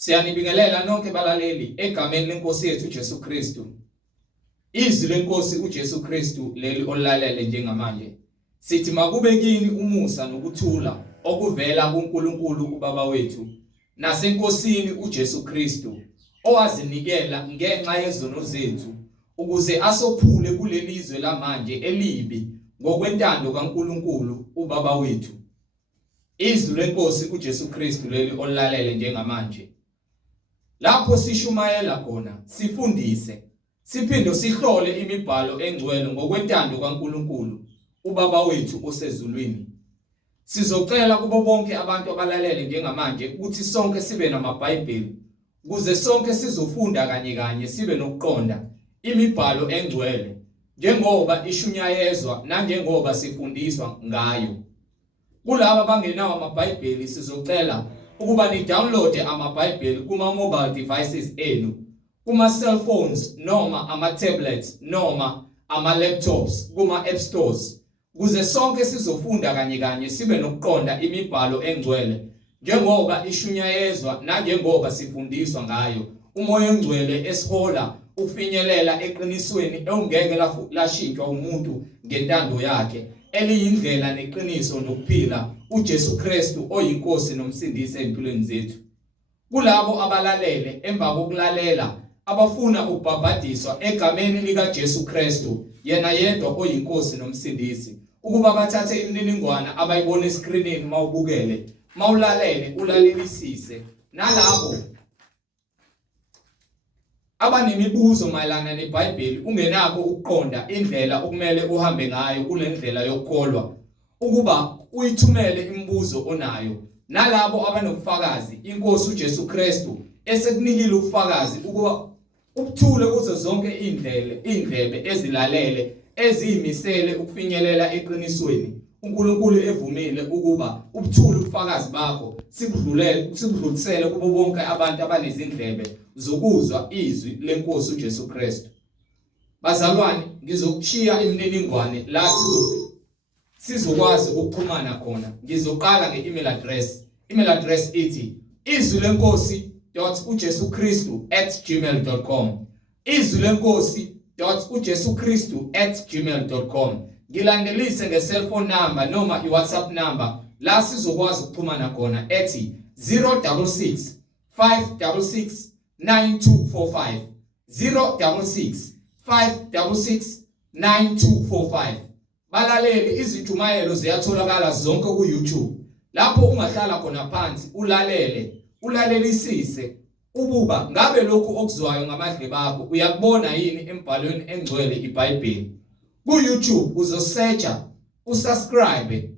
Siyanibingelela nonke balaleli egameni lenkosi yethu uJesu Kristu. Izwi lenkosi uJesu Kristu leli olalele njengamanje. Sithi makube kini umusa nokuthula okuvela kuNkulunkulu uBaba wethu nasenkosini uJesu Kristu owazinikela ngenxa yezono zethu ukuze asophule kulelizwe lamanje elibi ngokwentando kaNkulunkulu uBaba wethu. Izwi lenkosi uJesu Kristu leli olalele njengamanje. Lapho sishumayela khona sifundise siphinde sihlole imibhalo engcwele ngokwentando kaNkulunkulu uBaba wethu osezulwini. Sizocela kubo bonke abantu abalalele njengamanje ukuthi sonke sibe namaBhayibheli ukuze sonke sizofunda kanye sibe nokuqonda imibhalo engcwele njengoba ishunyayezwa nanjengoba sifundiswa ngayo. Kulabo abangenawo amaBhayibheli sizocela ukuba ni download amaBhayibheli kuma mobile devices enu, kuma cell phones noma ama tablets noma ama laptops kuma app stores ukuze sonke sizofunda kanye sibe nokuqonda imibhalo engcwele njengoba ishunyayezwa nanjengoba sifundiswa ngayo. Umoya ongcwele esihola ufinyelela eqinisweni ongeke lashintshwa umuntu ngentando yakhe eliyindlela neqiniso nokuphila uJesu Kristu oyinkosi nomsindisi empilweni zethu. Kulabo abalalele emva kokulalela abafuna ukubhabhadiswa egameni likaJesu Kristu yena yedwa oyinkosi nomsindisi ukuba bathathe imininingwane abayibona escreenini mawubukele mawulalele ulalelisise. Nalabo abanemibuzo mayelana neBhayibheli ungenakho ukuqonda indlela okumele uhambe ngayo kule ndlela yokukholwa ukuba uyithumele imibuzo onayo. Nalabo abanobufakazi inkosi uJesu Kristu esekunikile ubufakazi ukuba ubuthule kuzo zonke indlebe ezilalele eziyimisele ukufinyelela eqinisweni. uNkulunkulu evumile ukuba ubuthule ubufakazi bakho sibudlulisele kubo bonke abantu abanezindlebe zokuzwa izwi lenkosi uJesu Kristu. Bazalwane, ngizokushiya imininingwane la sizokwazi ukuxhumana khona. Ngizoqala nge-email address. Email address ithi izwilenkosi.ujesukristu@gmail.com. izwilenkosi.ujesukristu@gmail.com. Ngilandelise nge-cellphone number noma i-WhatsApp number la sizokwazi ukuxhumana khona ethi 066 566 9245 066 566 9245. Balaleli, izithumayelo ziyatholakala zonke ku YouTube. Lapho ungahlala khona phansi ulalelisise ukuba ngabe lokhu okuzwayo ngamadle bakho uyakubona yini embhalweni engcwele iBhayibheli. Ku YouTube uzosearcha, usubscribe,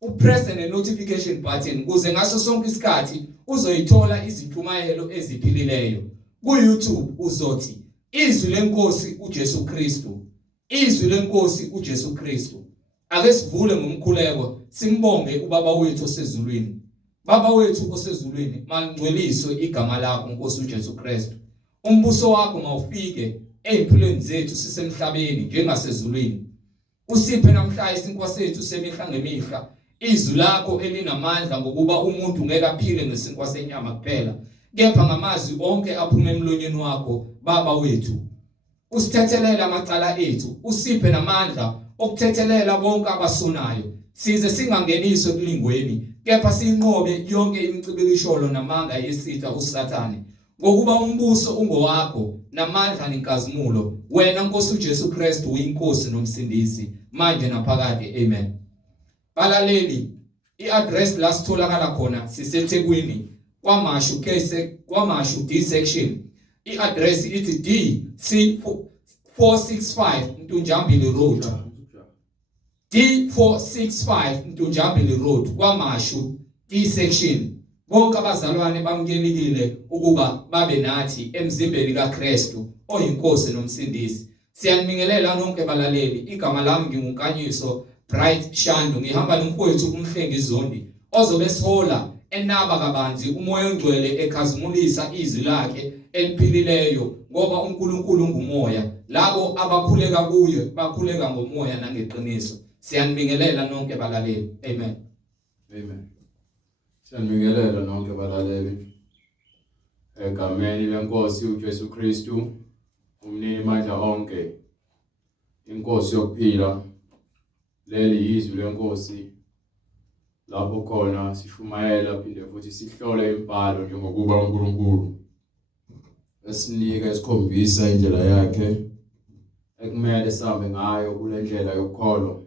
upress the notification button ukuze ngaso sonke isikhathi uzoyithola izithumayelo eziphilileyo. Ku YouTube uzothi izwi lenkosi uJesu Kristu. Izwi lenkosi uJesu Kristu. Ake sivule ngomkhuleko simbonge uBaba wethu osezulwini. Baba wethu osezulwini, mangcweliswe igama lakho Nkosi uJesu Kristu. Umbuso wakho mawufike ezimpilweni zethu sisemhlabeni njengasezulwini. Usiphe namhla isinkwa sethu semihla ngemihla. Izwi lakho elinamandla ngokuba umuntu ngeke aphile ngesinkwa senyama kuphela, kepha ngamazwi onke aphuma emlonyeni wakho. Baba wethu, usithethelela amacala ethu, usiphe namandla okuthethelela bonke abasonayo, size singangeniswe kulingweni, kepha sinqobe yonke imicibisholo namanga yesitha uSathane, ngokuba umbuso ungowakho namandla nenkazimulo. Wena Nkosi uJesu Kristu uyinkosi nomsindisi manje naphakade. Amen. Balaleli, i-address la sitholakala khona siseThekwini KWAMASHU D465. I-address ithi D465 NTUNJAMBILI Road. D465 NTUNJAMBILI Road, KWAMASHU D-section. Bonke abazalwane bamkelekile ukuba babe nathi emzimbeni kaKristu oyinkosi nomsindisi. Siyanibingelela nonke balaleli. Igama lami nginguNkanyiso Bright Shandu. Ngihamba nomfowethu uMhlengi Zondi ozobe sihola enaba kabanzi umoya ongcwele ekhazimulisa izwi lakhe eliphilileyo ngoba uNkulunkulu ungumoya. Labo abakhuleka kuye bakhuleka ngomoya nangeqiniso. Siyanibingelela nonke balaleli. Amen. Amen. Siyanibingelela nonke balaleli. Egameni lenkosi uJesu Kristu, umnini mandla onke, inkosi yokuphila, leli izwi lenkosi, lapho khona sishumayela phinde futhi sihlole imibhalo njengokuba uNkulunkulu esinika esikhombisa indlela yakhe ekumele sihambe ngayo kule ndlela yokukholwa.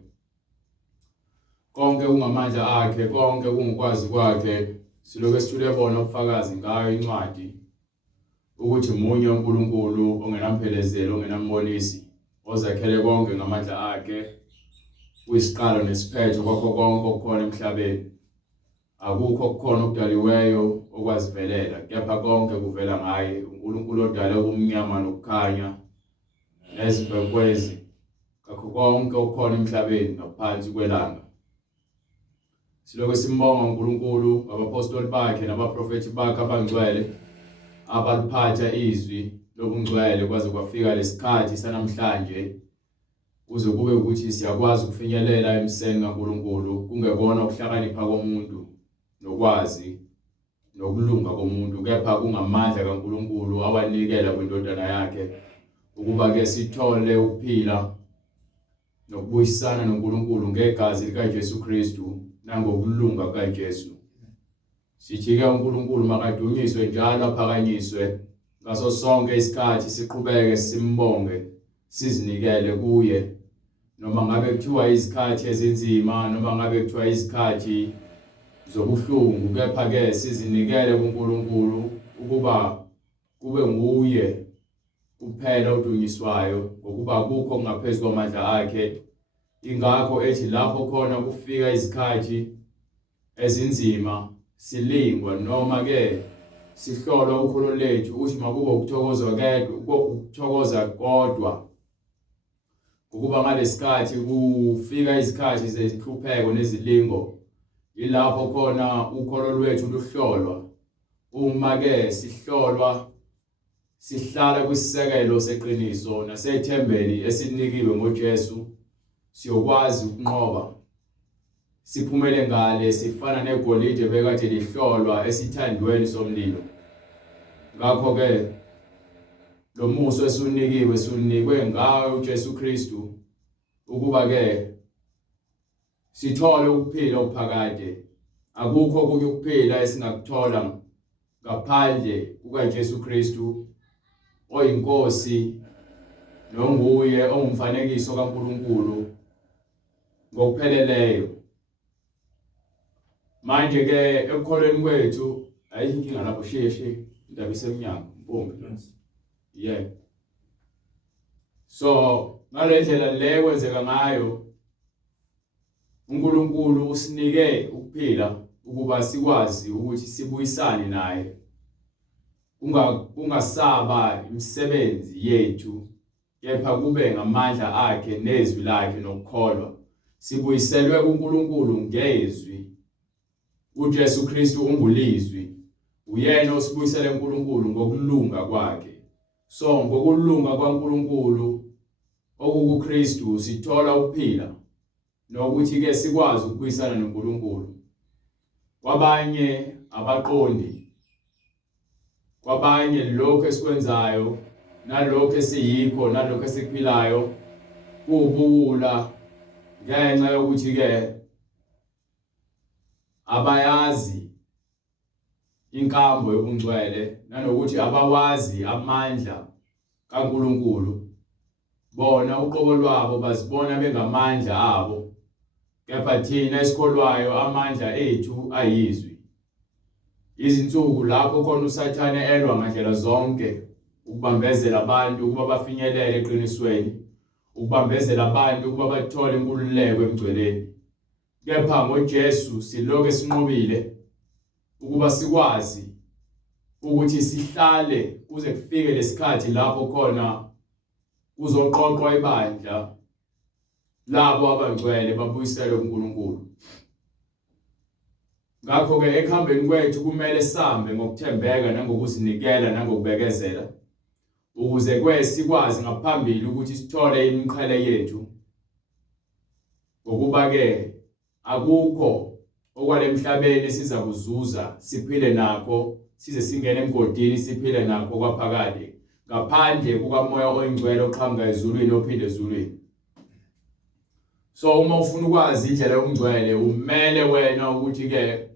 Konke kungamandla akhe, konke kungukwazi kwakhe, siloke sithule bona ubufakazi ngayo incwadi ukuthi munye uNkulunkulu ongenamphelekezelo, ongenambonisi, ozakhele konke ngamandla akhe, uyisiqalo nesiphetho kwakho konke okukhona emhlabeni. Akukho okukhona okudaliweyo okwazivelela, kepha konke kuvela ngaye, uNkulunkulu odale ubumnyama nokukhanya nezibhekwezi, kakho konke okukhona emhlabeni ngaphansi kwelanga. Siloke simbonga uNkulunkulu, abapostoli bakhe nabaprofethi bakhe abangcwele abaliphatha izwi lobungcwele kwaze kwafika lesikhathi sanamhlanje, kuze kube ukuthi siyakwazi ukufinyelela emseni kaNkulunkulu, kungekona ukuhlakanipha komuntu nokwazi nokulunga komuntu, kepha kungamandla kaNkulunkulu awanikela kwindodana yakhe ukuba ke sithole ukuphila nokubuyisana noNkulunkulu ngegazi likaJesu Kristu nangokulunga kukaJesu. Sithi-ke uNkulunkulu makadunyiswe njalo aphakanyiswe ngaso sonke isikhathi, siqhubeke simbonge, sizinikele kuye, noma ngabe kuthiwa izikhathi ezinzima, noma ngabe kuthiwa izikhathi zobuhlungu, kepha-ke sizinikele kuNkulunkulu ukuba kube nguye kuphela udunyiswayo, ngokuba kukho kungaphezu kwamandla akhe. Ingakho ethi lapho khona kufika izikhathi ezinzima silingwa noma ke sihlolwa ukholo lethu ukuthi makube ukuthokoza kodwa, ukuba ngalesikhathi kufika izikhathi zezihlupheko nezilingo, ilapho khona ukholo lwethu luhlolwa. Uma ke sihlolwa, sihlala kwisisekelo seqiniso nasethembeni esinikiwe ngoJesu, siyokwazi ukunqoba, siphumele ngale, sifana negolide bekade lihlolwa esithandweni somlilo. Ngakho ke lo muso esunikiwe sunikwe ngayo uJesu Kristu ukuba ke sithole ukuphila okuphakade. Akukho okunye ukuphila esingakuthola ngaphandle kukaJesu Kristu oyinkosi nonguye ongumfanekiso kaNkulunkulu ngokupheleleyo. Manje ke ekukholweni kwethu ayikho inkinga lapho, sheshe indaba isemnyango mpompi. Yeah. So ngale ndlela le kwenzeka ngayo, uNkulunkulu usinike ukuphila ukuba sikwazi ukuthi sibuyisane naye. Ungasaba imisebenzi yethu, kepha kube ngamandla akhe nezwi lakhe nokukholwa. Sibuyiselwe kuNkulunkulu ngezwi. uJesu Kristu ungulizwi, uyena osibuyisele uNkulunkulu ngokulunga kwakhe. So ngokulunga kwaNkulunkulu okukuKristu sithola ukuphila nokuthi ke sikwazi ukubuyisana noNkulunkulu. Kwabanye abaqondi, kwabanye lokho esikwenzayo nalokho esiyikho nalokho esikuphilayo kubuwula ngenxa yokuthi ke abayazi inkambo yobungcwele nanokuthi abawazi amandla kaNkulunkulu. Bona uqobo lwabo bazibona bengamandla abo, kepha thina esikholwayo amandla ethu ayizwi. Izinsuku lapho khona uSathane elwa ngandlela zonke ukubambezela abantu ukuba bafinyelele eqinisweni, ukubambezela abantu ukuba bathole inkululeko emgcweleni. Kepha ngoJesu siloke sinqobile ukuba sikwazi ukuthi sihlale kuze kufike lesikhathi lapho khona kuzoqoqwa ibandla labo abangcwele babuyiselwe kuNkulunkulu. Ngakho ke ekuhambeni kwethu kumele sihambe ngokuthembeka nangokuzinikela nangokubekezela, ukuze sikwazi ngaphambili ukuthi sithole imiqhele yethu. Ngokuba ke akukho okwalemhlabeni siza kuzuza siphile nakho size singene emgodini siphile nakho kwaphakade ngaphandle kukamoya oyingcwele oqhamuka ezulwini ophinde ezulwini. So uma ufuna ukwazi indlela yokungcwele umele wena ukuthi ke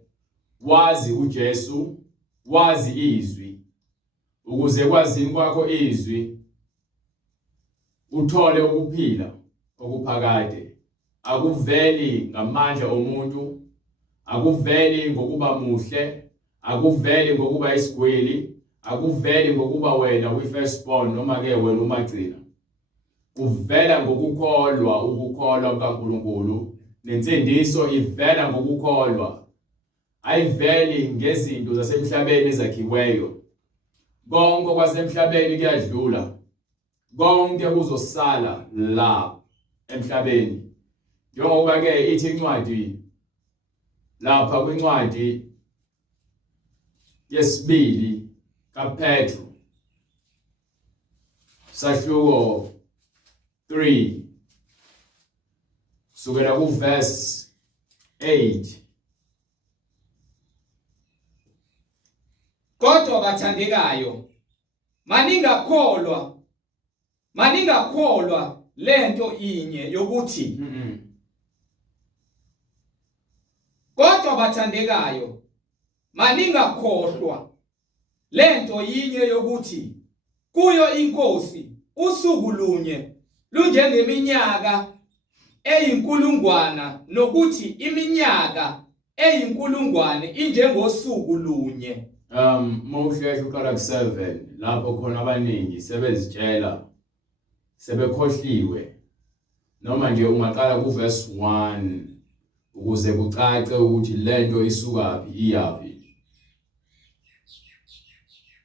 wazi uJesu, wazi izwi, ukuze kwazini kwakho izwi uthole ukuphila okuphakade. Akuveli ngamandla omuntu, akuveli ngokuba muhle, akuveli ngokuba isigwili, akuveli ngokuba wena uyi-firstborn noma ke wena umagcina. Kuvela ngokukholwa, ukukholwa kaNkulunkulu, nensindiso ivela ngokukholwa. Ayiveli ngezinto zasemhlabeni ezakhiweyo. Konke kwasemhlabeni kuyadlula. Konke kuzosala la emhlabeni. Njengoba ke ithi incwadi lapha kwincwadi yesibili kaPetru sahluko 3 sukela kuverse 8. Kodwa bathandekayo, maningakholwa lento inye yokuthi Kodwa bathandekayo, maningakhohlwa lento yinye yokuthi kuyo inkosi usuku lunye lunjengeminyaka eyinkulungwana nokuthi iminyaka eyinkulungwane injengosuku lunye. Mawusheshe uqala ku7 lapho khona abaningi sebezitshela sebekhohliwe, noma nje ungaqala kuverse 1 ukuze kucace ukuthi lento isukaphi iyapi.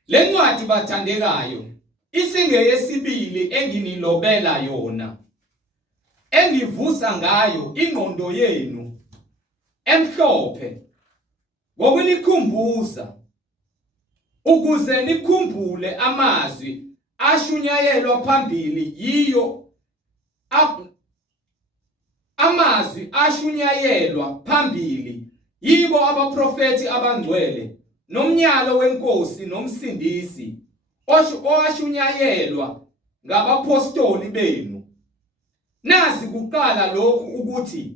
Lencwadi bathandekayo isingeyesibili enginilobela yona, engivusa ngayo ingqondo yenu emhlophe ngokunikhumbuza, ukuze nikhumbule amazwi ashunyayelwa phambili yibo abaprofeti abangcwele nomnyalo wenkosi nomsindisi owashunyayelwa ngabapostoli benu. Nazi kuqala lokhu ukuthi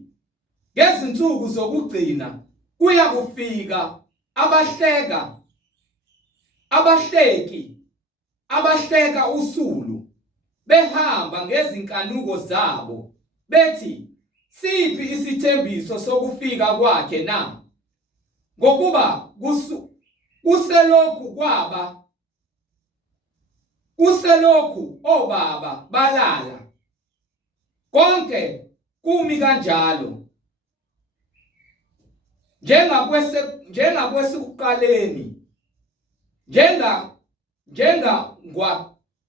ngezinsuku zokugcina kuya kufika abahleka usulu, behamba ngezinkanuko zabo bethi, siphi isithembiso sokufika kwakhe na? Ngokuba kuselokhu obaba balala. Konke kumi kanjalo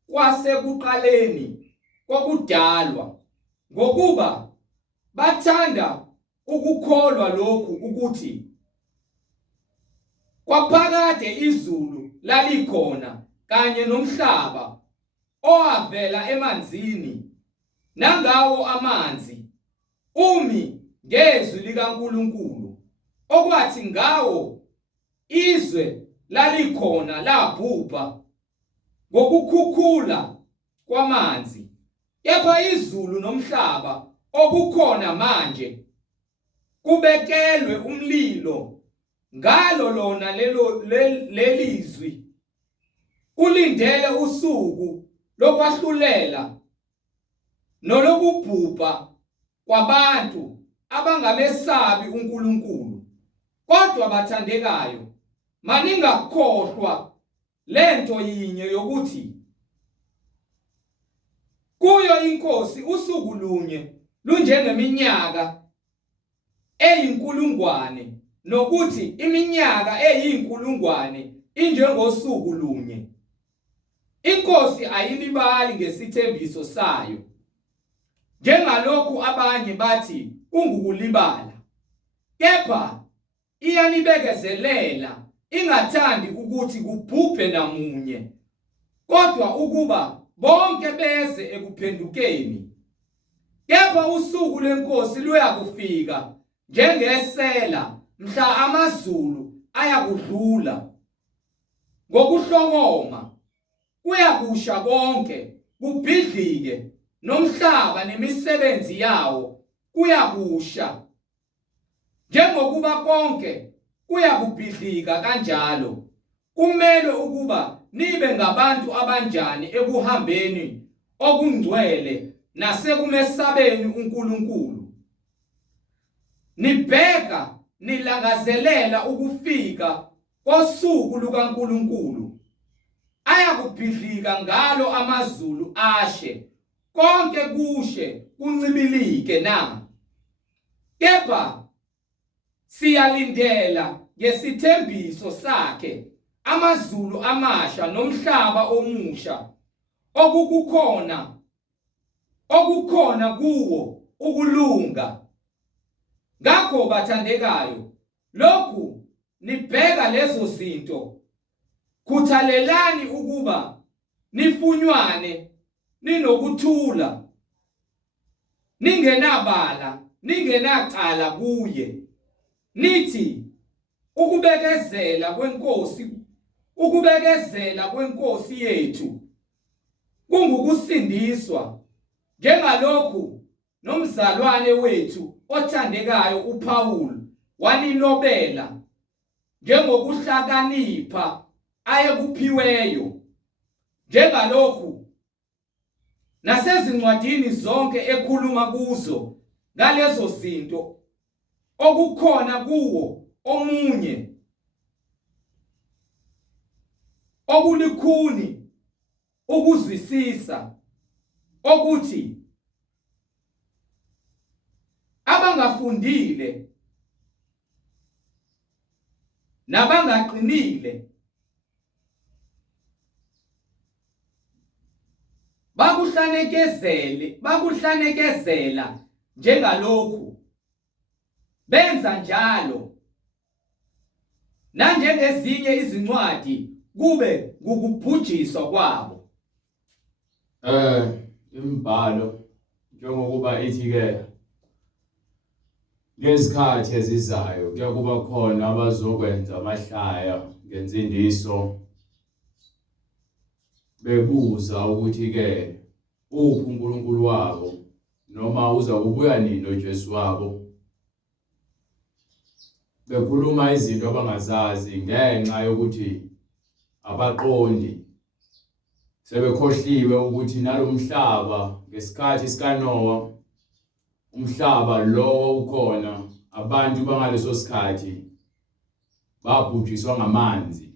kwasekuqaleni kokudalwa, ngokuba bathanda ukukholwa lokhu ukuthi kwaphakade izulu lalikhona kanye nomhlaba owavela emanzini nangawo amanzi umi ngezwi likaNkulunkulu, okwathi ngawo izwe lalikhona labhubha ngokukhukhula kwamanzi. Kepha izulu nomhlaba okukhona manje kubekelwe umlilo ngalo lona lelizwi, kulindele usuku lokwahlulela nolokubhubha kwabantu abangamesabi uNkulunkulu. Kodwa bathandekayo, maningakhohlwa lento yinye yokuthi kuyo inkosi usuku lunye lunjengeminyaka eyinkulungwane nokuthi iminyaka eyinkulungwane injengosuku lunye. Inkosi ayilibali ngesithembiso sayo, njengalokhu abanye bathi kungukulibala, kepha iyanibekezelela, ingathandi ukuthi kubhubhe namunye, kodwa ukuba bonke beze ekuphendukeni. Kepha usuku lwenkosi ngokuhlokoma kuyakusha konke kubhidlike nomhlaba nemisebenzi yawo kuyakusha njengokuba konke kuyakubhidlika kanjalo kumele ukuba nibe ngabantu abanjani ekuhambeni okungcwele nasekumesabeni uNkulunkulu nibheka nilangazelela ukufika kosuku lukaNkulunkulu ayakubhidlika ngalo amazulu ashe konke kushe kuncibilike na kepha siyalindela ngesithembiso sakhe amazulu amasha nomhlaba omusha okukhona kuwo ukulunga ngakho bathandekayo lokhu nibheka lezo zinto khuthalelani ukuba nifunywane ninokuthula ningenabala ningenacala kuye nithi ukubekezela kwenkosi yethu kungukusindiswa njengalokhu nomzalwane wethu othandekayo uPaul wanilobela njengokuhlakanipha ayekuphiweyo njengalokhu nasezincwadini zonke ekhuluma kuzo ngalezo zinto okukhona kuwo omunye okulikhuni ukuzwisisa okuthi abangafundile nabangaqinile bakuhlanekezela njengalokhu benza njalo nanjengezinye izincwadi kube ngukubhujiswa kwabo imbhalo njengokuba ithi ke ngezikhathi ezizayo kuyakuba khona abazokwenza amahlaya ngensindiso bebuza ukuthi ke uphi uNkulunkulu wabo noma uza kubuya nini uJesu wabo bekhuluma izinto abangazazi ngenxa yokuthi abaqondi sebekhohliwe ukuthi nalomhlaba ngesikhathi sikaNoah umhlaba lo ukhona abantu bangaleso sikhathi babhujiswa ngamanzi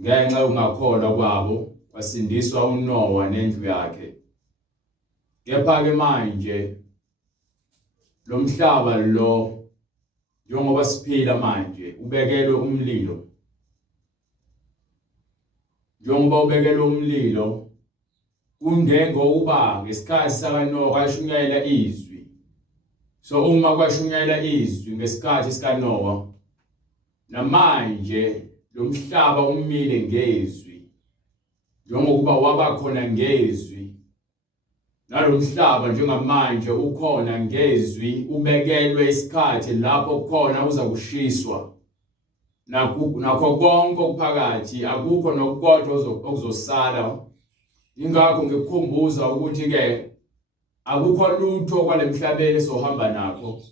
ngenxa yokungakholwa kwabo wasindiswa uNoah nendlu yakhe kepha ke manje lo mhlaba lo njengoba siphila manje ubekelwe umlilo njengoba ubekelwe umlilo kungengokuba ngesikhathi sakaNoah kwashunyayela izwi so uma kwashunyayela izwi ngesikhathi sikaNoah namanje lo mhlaba umile ngezwi njengokuba waba khona ngezwi nalomhlaba njengamanje ukhona ngezwi ubekelwe isikhathi lapho khona uza kushiswa nakho konke okuphakathi akukho nokukodwa okuzosala ingakho ngikukhumbuza ukuthi ke akukho lutho kwalemhlabeni sohamba nakho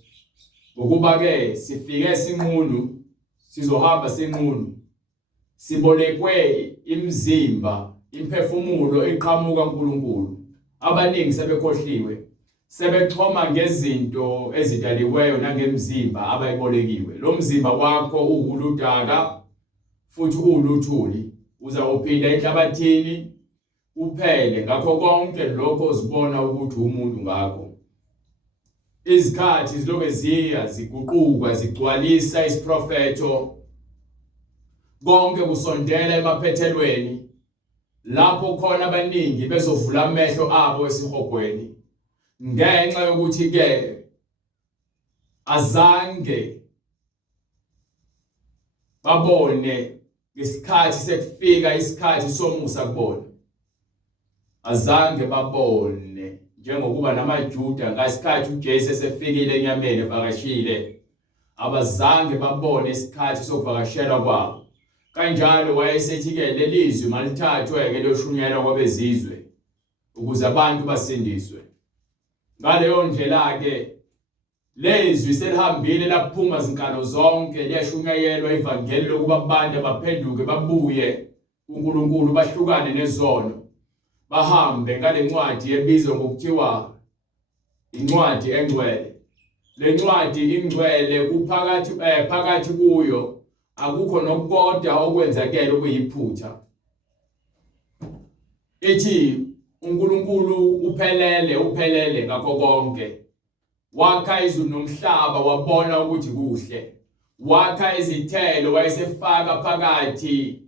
ngokuba ke sifike sinqunu sizohamba sinqunu sibolekwe imzimba imphefumulo iqhamuka kuNkulunkulu abaningi sebekhohliwe sebexhoma ngezinto ezidaliweyo nangemzimba abayibolekiwe lo mzimba wakho uhuludaka futhi uluthuli uza uphinda enhlabathini uphele ngakho konke lokho uzibona ukuthi umuntu ngakho izikhathi zilobe ziya ziguquka zigcwalisa isiprofeto konke kusondela emaphethelweni lapho khona abaningi bezovula amehlo abo esihogweni ngenxa yokuthi ke azange babone ngesikhathi sekufika isikhathi somusa kubona azange babone njengokuba namaJuda ngasikhathi uJesu esefikile enyameni evakashile abazange babone isikhathi sokuvakashela kwabo kanjalo wayesethi ke lelizwi malithathwe ke loshunyelwa kwabezizwe ukuze abantu basindiswe. Ngaleyo ndlela ke lezwi selihambile laphuma izinkalo zonke liyashunyayelwa ivangeli lokuba abantu abaphenduke babuye uNkulunkulu bahlukane nezono bahambe ngale ncwadi ebizwa ngokuthiwa incwadi engcwele. Le ncwadi ingcwele phakathi kuyo akukho nokukodwa okwenzakele okuyiphutha. Ethi uNkulunkulu uphelele ngakho konke. Wakha izulu nomhlaba wabona ukuthi kuhle. Wakha izithelo wayesefaka phakathi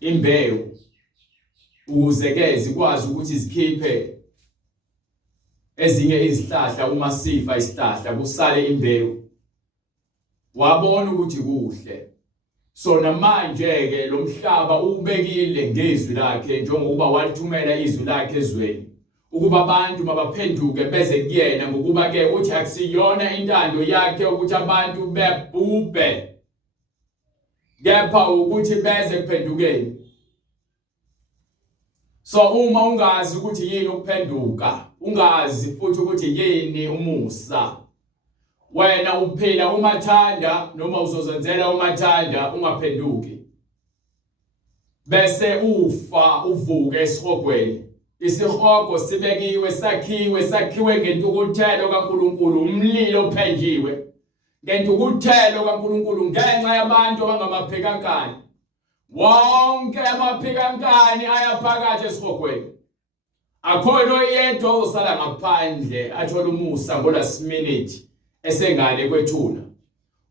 imbewu ukuze ke zikwazi ukuthi zikhiphe ezinye izihlahla uma sifa isihlahla kusale imbewu. Wabona ukuthi kuhle. So namanje ke lo mhlaba ubekile ngezwi lakhe njengokuba wathumela izwi lakhe ezweni ukuba abantu mabaphenduke beze kuyena ngokuba ke uthi akusiyona intando yakhe ukuthi abantu bebhubhe kepha ukuthi beze kuphendukeni. So uma ungazi ukuthi yini ukuphenduka, ungazi futhi ukuthi yini umusa, wena uphila umathanda noma uzozenzela umathanda ungaphenduki bese ufa uvuke esihogweni. Isihogo sibekiwe sakhiwe ngentukuthelo kaNkulunkulu, umlilo ophenjiwe ngentukuthelo kaNkulunkulu ngenxa yabantu abangamaphikankani. Wonke amaphikankani ayaphakathi esihogweni. Akhono yedwa osala ngaphandle athola umusa ngolast minute esengale kwethuna.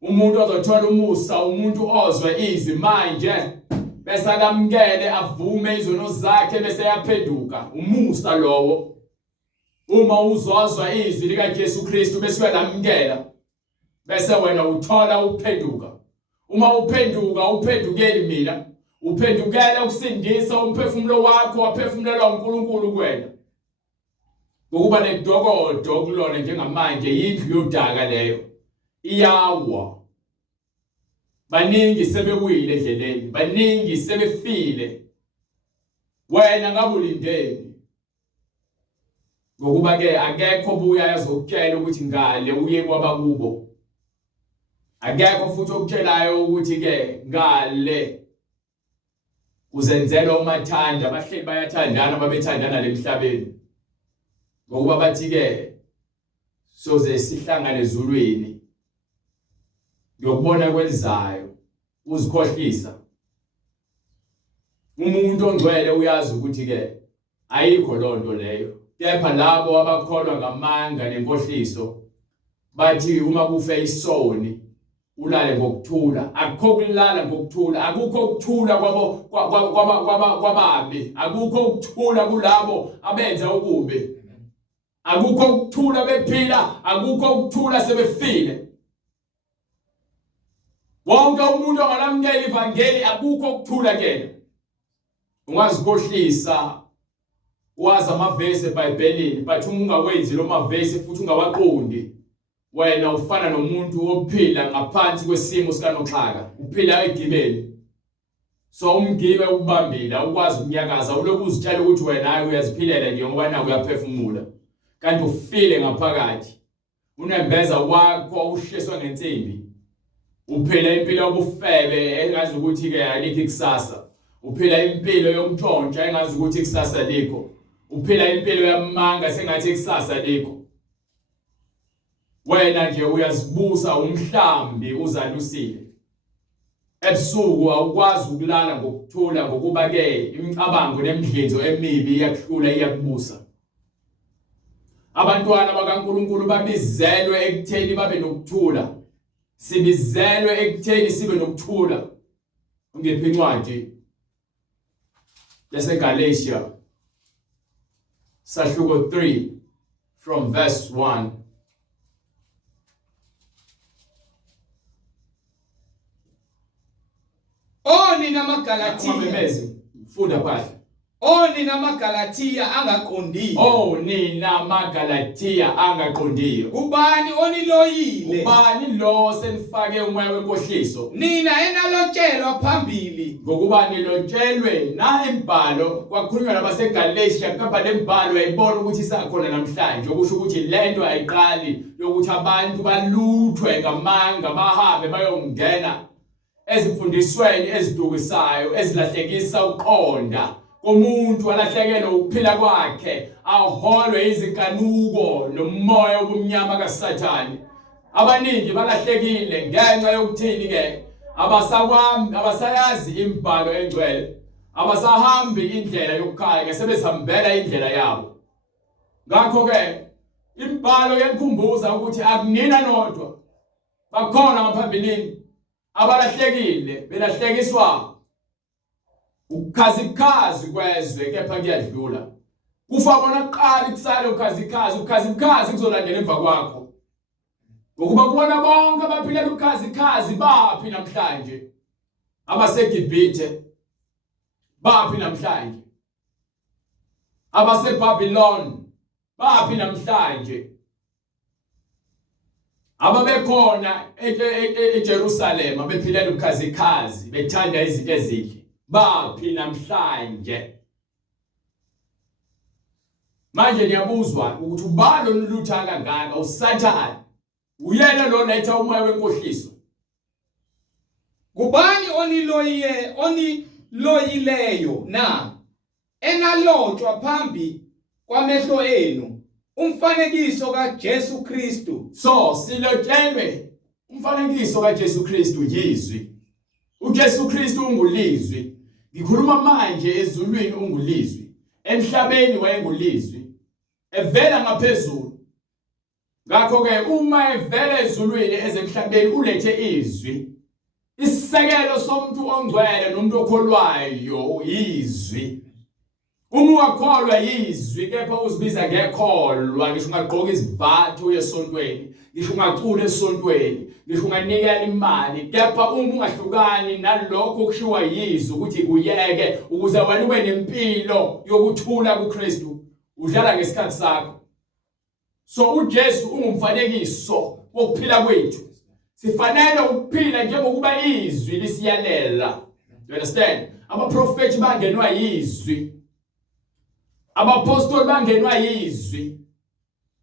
Umuntu ozothola umusa umuntu ozwa izwi manje bese alamkele avume izono zakhe bese yaphenduka. Umusa lowo uma uzozwa izwi likaJesu Kristu bese uyalamkela bese wena uthola uphenduka. Uma uphenduka uphendukeli mina, uphendukela ukusindisa umphefumulo wakho waphefumulelwa uNkulunkulu kuwena. Ngokuba nedokodo kulona njengamanje yindlu yodaka leyo iyawa. Baningi sebewile endleleni, baningi sebefile. Wena ngabulindeni. Ngokuba ke akekho obuya azokutshela ukuthi ngale uye kwabakubo. Akekho futhi okutshelayo ukuthi ke ngale uzenzelwa umathanda, bahleli bayathandana babethandana lemhlabeni. Ngokuba bathi ke soze sihlangane ezulwini ngiyokubona kwelizayo uzikhohlisa. Umuntu ongcwele uyazi ukuthi ke ayikho lonto leyo. Kepha labo abakholwa ngamanga nenkohliso bathi uma kufe isoni ulale ngokuthula. Akukho kulala ngokuthula, akukho ukuthula kwababi, akukho ukuthula kulabo abenza okubi, akukho ukuthula bephila, akukho ukuthula sebefile. Wonke umuntu ongalamkela ivangeli akukho ukuthula kena. Ungazikhohlisa wazi amavesi eBhayibhelini but uma ungakwenzi lo mavesi futhi ungawaqondi, wena ufana nomuntu ophila ngaphansi kwesimo sikaNoxhaka, uphila egibeni. So umgibe ubambile ukwazi ukunyakaza uloku uzitshela ukuthi wena hayi uyaziphilela nje ngoba naku uyaphefumula kanti ufile ngaphakathi. Unembeza wakho usheswa ngensimbi. Uphila impilo yobufebe engazi ukuthi ke alikho ikusasa. Uphila impilo yomthontsha engazi ukuthi ikusasa likho. Uphila impilo yamanga sengathi ikusasa likho. Wena nje uyazibusa umhlambi uzalusile. Ebusuku awukwazi ukulala ngokuthula ngokuba ke imicabango nemidlenzo emibi iyakuhlula iyakubusa. Abantwana bakaNkulunkulu babizelwe ekutheni babe nokuthula. Sibizelwe ekutheni sibe nokuthula. Ungephi incwadi yaseGalatia sahluko 3 from verse 1. Oh nina maGalatia, Funda phansi. Nina amaGalatiya angaqondiyo. Oh nina amaGalatiya angaqondiyo. Ubani oniloyile? Ubani lo senifake umoya wenkohliso? Nina enalotshelwa phambili. Ngokuba nilotshelwe na imibhalo kwakhulunywa nabaseGalatia kepha le mbhalo yayibona ukuthi isakhona namhlanje okusho ukuthi lento ayiqali yokuthi abantu baluthwe ngamanga bahambe bayongena ezimfundisweni ezidukisayo ezilahlekisa uqonda komuntu alahlekelwe ukuphila kwakhe aholwe izinkanuko nomoya obumnyama kaSathane. Abaningi balahlekile ngenxa yokuthini ke? Abasayazi imibhalo engcwele, abasahambi indlela yokukhaya ke sebesihambela indlela yabo. Ngakho ke imibhalo yenkumbuza ukuthi akunina nodwa bakhona ngaphambilini abalahlekile belahlekiswa ukhazikhazi kwezwe kepha kuyadlula. Kufa bona kuqala kusale ukhazikhazi kuzolandela emva kwakho. Ngokuba kubona bonke abaphilela ukhazikhazi baphi namhlanje? AbaseGibhithe baphi namhlanje? AbaseBabylon baphi namhlanje? Ababekhona eJerusalem abephilela ukhazikhazi bethanda izinto ezinhle baphi namhlanje? Manje niyabuzwa ukuthi ubani olulutha kangaka? USathane. Uyena lo letha umoya wenkohliso. Kubani oniloyileyo na enalotshwa phambi kwamehlo enu umfanekiso kaJesu Kristu? So silotshelwe umfanekiso kaJesu Kristu yizwi. uJesu Kristu ungulizwi. Ngikhuluma manje ezulwini ungulizwi. Emhlabeni wayengulizwi. Evela ngaphezulu. Ngakho ke uma evela ezulwini ezemhlabeni ulethe izwi. Isisekelo somuntu ongcwele nomuntu okholwayo izwi. Uma ungakholwa izwi kepha uzibiza ngekholwa, ngisho ungagqoka izivathu uye esontweni, ngisho ungacula esontweni, ngisho unganikela imali, kepha uma ungahlukani nalokho kushiwa yizwi ukuthi uyeke ukuze wena ube nempilo yokuthula kuKristu, udlala ngesikhathi sakho. So uJesu ungumfanekiso wokuphila kwethu. Sifanele ukuphila njengokuba izwi lisiyalela. You understand? Abaprofeti bangenwa yizwi. Abapostoli bangenwa yizwi.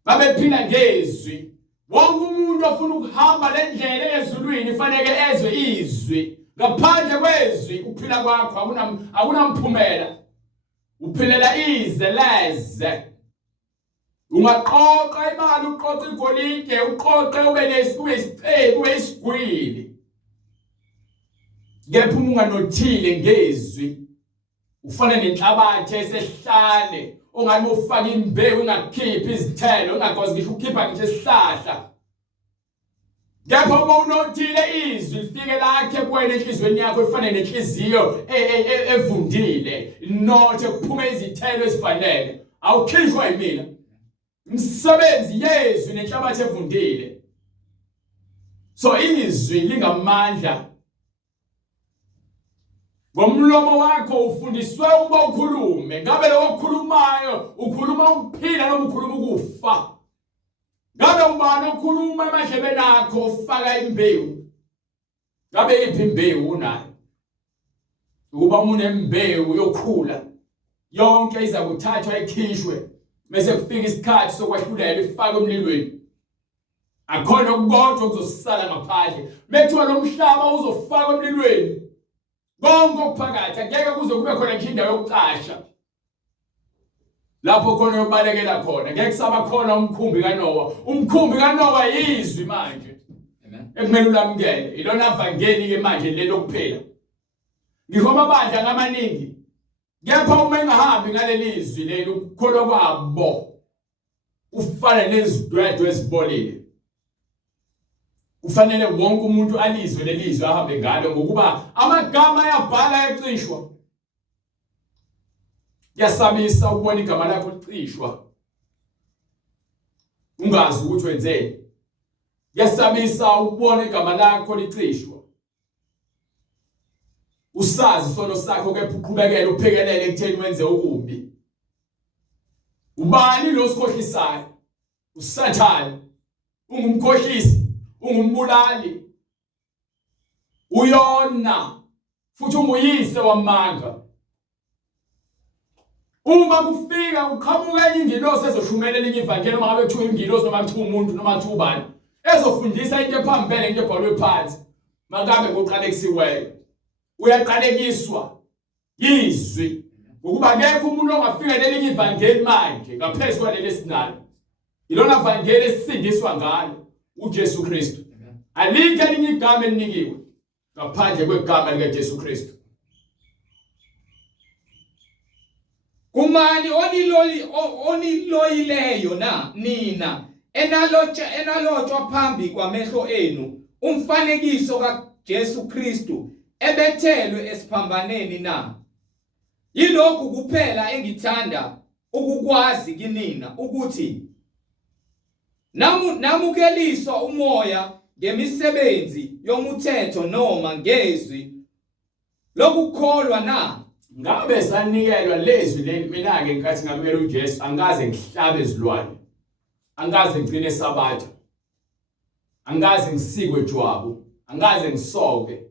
Babephila ngezwi. Wonke umuntu ofuna ukuhamba le ndlela ezulwini fanele ezwe izwi. Ngaphandle kwezwi ukuphila kwakho akunamphumela. Uphilela izeleze. Ungaqoqa imali, uqoqa igolide, uqoqe ube isigwili. Kepha uma unganothile ngezwi ufana nenhlabathi esehlane ongani ufaka imbewu ingakhiphi izithelo, ungakwazi ngisho ukukhipha nje isihlahla. Kepha uma unothile izwi lifike lakhe kuwena enhlizweni yakho efana nenhliziyo evundile, nothe kuphume izithelo ezifanele, awukhishwa yimina. Umsebenzi yezwi nenhlabathi evundile. So izwi lingamandla. Ngomlomo wakho ufundiswe ukuba ukhulume. Ngabe lo okhulumayo ukhuluma ukuphila noma ukhuluma ukufa? Ngabe ubani okhuluma emadlebeni akho ufaka imbewu? Ngabe iphi imbewu unayo? Ukuba unembewu yokhula yonke iza kuthathwa ikhishwe. Mase kufika isikhathi sokwahlulela ifake emlilweni. Akhona okukodwa okuzosala ngaphandle. Methiwa lo mhlaba uzofaka emlilweni. Konke okuphakathi angeke kuze kube khona indawo yokucasha. Lapho khona yobalekela khona. Ngeke kusaba khona umkhumbi kaNowa. Umkhumbi kaNowa yizwi manje. Amen. Ekumele ulamukele. Ilona vangeli ke manje lelo kuphela. Ngisho amabandla ngamaningi. Kepha uma engahambi ngaleli izwi leli ukukholwa kwabo ufana nezidwedwe ezibolile. Kufanele wonke umuntu alizwe lelizwe ahambe ngalo ngokuba amagama ayabhala ecishwa. Yasabisa ukubona igama lakho licishwa. Ungazi ukuthi wenzeni. Yasabisa ukubona igama lakho licishwa. usazi isono sakho kepha uqhubekele uphekelele ekutheni wenze okubi. Ubani lo sikhohlisayo? uSathane, ungumkhohlisi, ungumbulali, uyona futhi unguyise wamanga. Uma kufika uqhamuka enye ingilosi ezoshumelela ivangeli noma ngabe kuthiwa ingilosi noma kuthiwa umuntu noma kuthiwa ubani ezofundisa into ephambene into ebhalwe phansi, makabe ngoqalekisiweyo uyaqalekiswa yizwi ukuba ngeke umuntu ongafika lelinye ivangeli manje ngaphezu kwaleli sinalo. Ilona vangeli esindiswa ngalo uJesu Kristu. Alikho elinye igama elinikiwe ngaphandle kwegama likaJesu Kristu. Kumani oniloyileyo na nina enalotshwa phambi kwamehlo enu umfanekiso kaJesu Kristu ebethelwe esiphambaneni na. Yilokhu kuphela engithanda ukukwazi kinina ukuthi namukeliswa umoya ngemisebenzi yomthetho noma ngezwi lokukholwa na. Ngabe sanikelwa lezwi leli mina ke ngicathi ngamela uJesu angaze ngihlabe izilwane, angaze ngigcine sabatha, angaze ngisikwe jwabu, angaze ngisoke.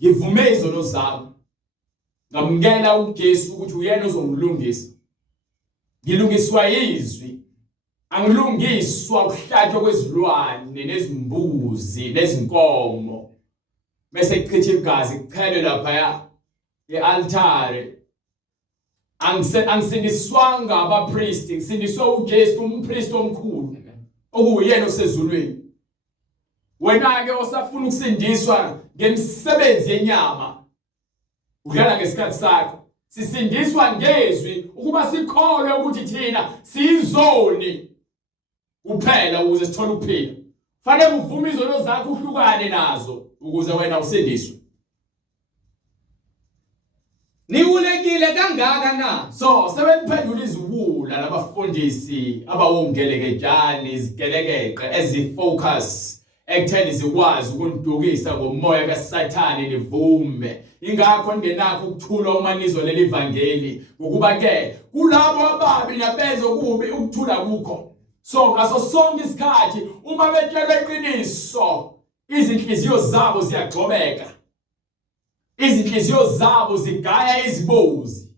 Ngivume izono zami, ngamukela uJesu ukuthi uyena ozongilungisa. Ngilungiswa izwi, angilungiswa ukuhlathwa kwezilwane nezimbuzi nezinkomo bese kuchitha igazi kuchelwe lapha e-altare. Angisindiswanga abapristi, ngisindiswa uJesu umpristi omkhulu okuyena osezulwini. Wena ke osafuna ukusindiswa ngemisebenzi yenyama udlala ngesikhathi sakho. Sisindiswa ngezwi ukuba sikholwe ukuthi thina siyizoni kuphela ukuze sithole ukuphila. Fanele uvume izono zakho uhlukane nazo ukuze wena usindiswe. Niwulekile kangaka na. So sebeniphendula iziwula labafundisi abawongelekejani izigelekeqe ezifocus ekutheni zikwazi ukunidukisa ngomoya kaSathane nivume. Ingakho ningenakho ukuthula uma nizoleli ivangeli ngokuba ke kulabo ababi nabenza okubi ukuthula kukho. So ngaso sonke isikhathi uma betshelwe iqiniso izinhliziyo zabo ziyagxobeka. Izinhliziyo zabo zigaya izibozi.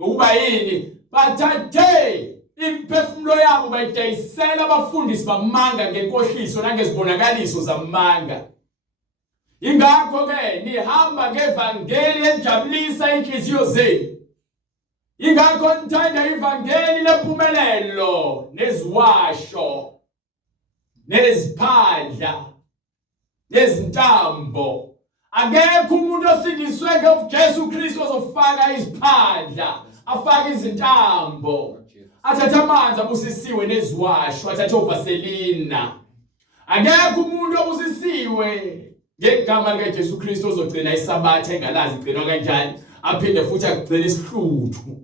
Ngokuba yini? Bathathe imphefumulo yabo bayidayisela abafundisi bamanga ngenkohliso nangezibonakaliso zamanga. Ingakho ke nihamba ngevangeli elijabulisa inhliziyo zenu. Ingakho nithanda ivangeli lempumelelo neziwasho neziphandla nezintambo. Akekho umuntu osindiswe ngoJesu Kristu ozofaka iziphandla, afaka izintambo, athatha amanzi abusisiwe neziwasho, athatha ovaselina. Akekho umuntu obusisiwe ngegama likaJesu Kristu ozogcina isabatha engalazi igcinwa kanjani, aphinde futhi agcine isihluthu.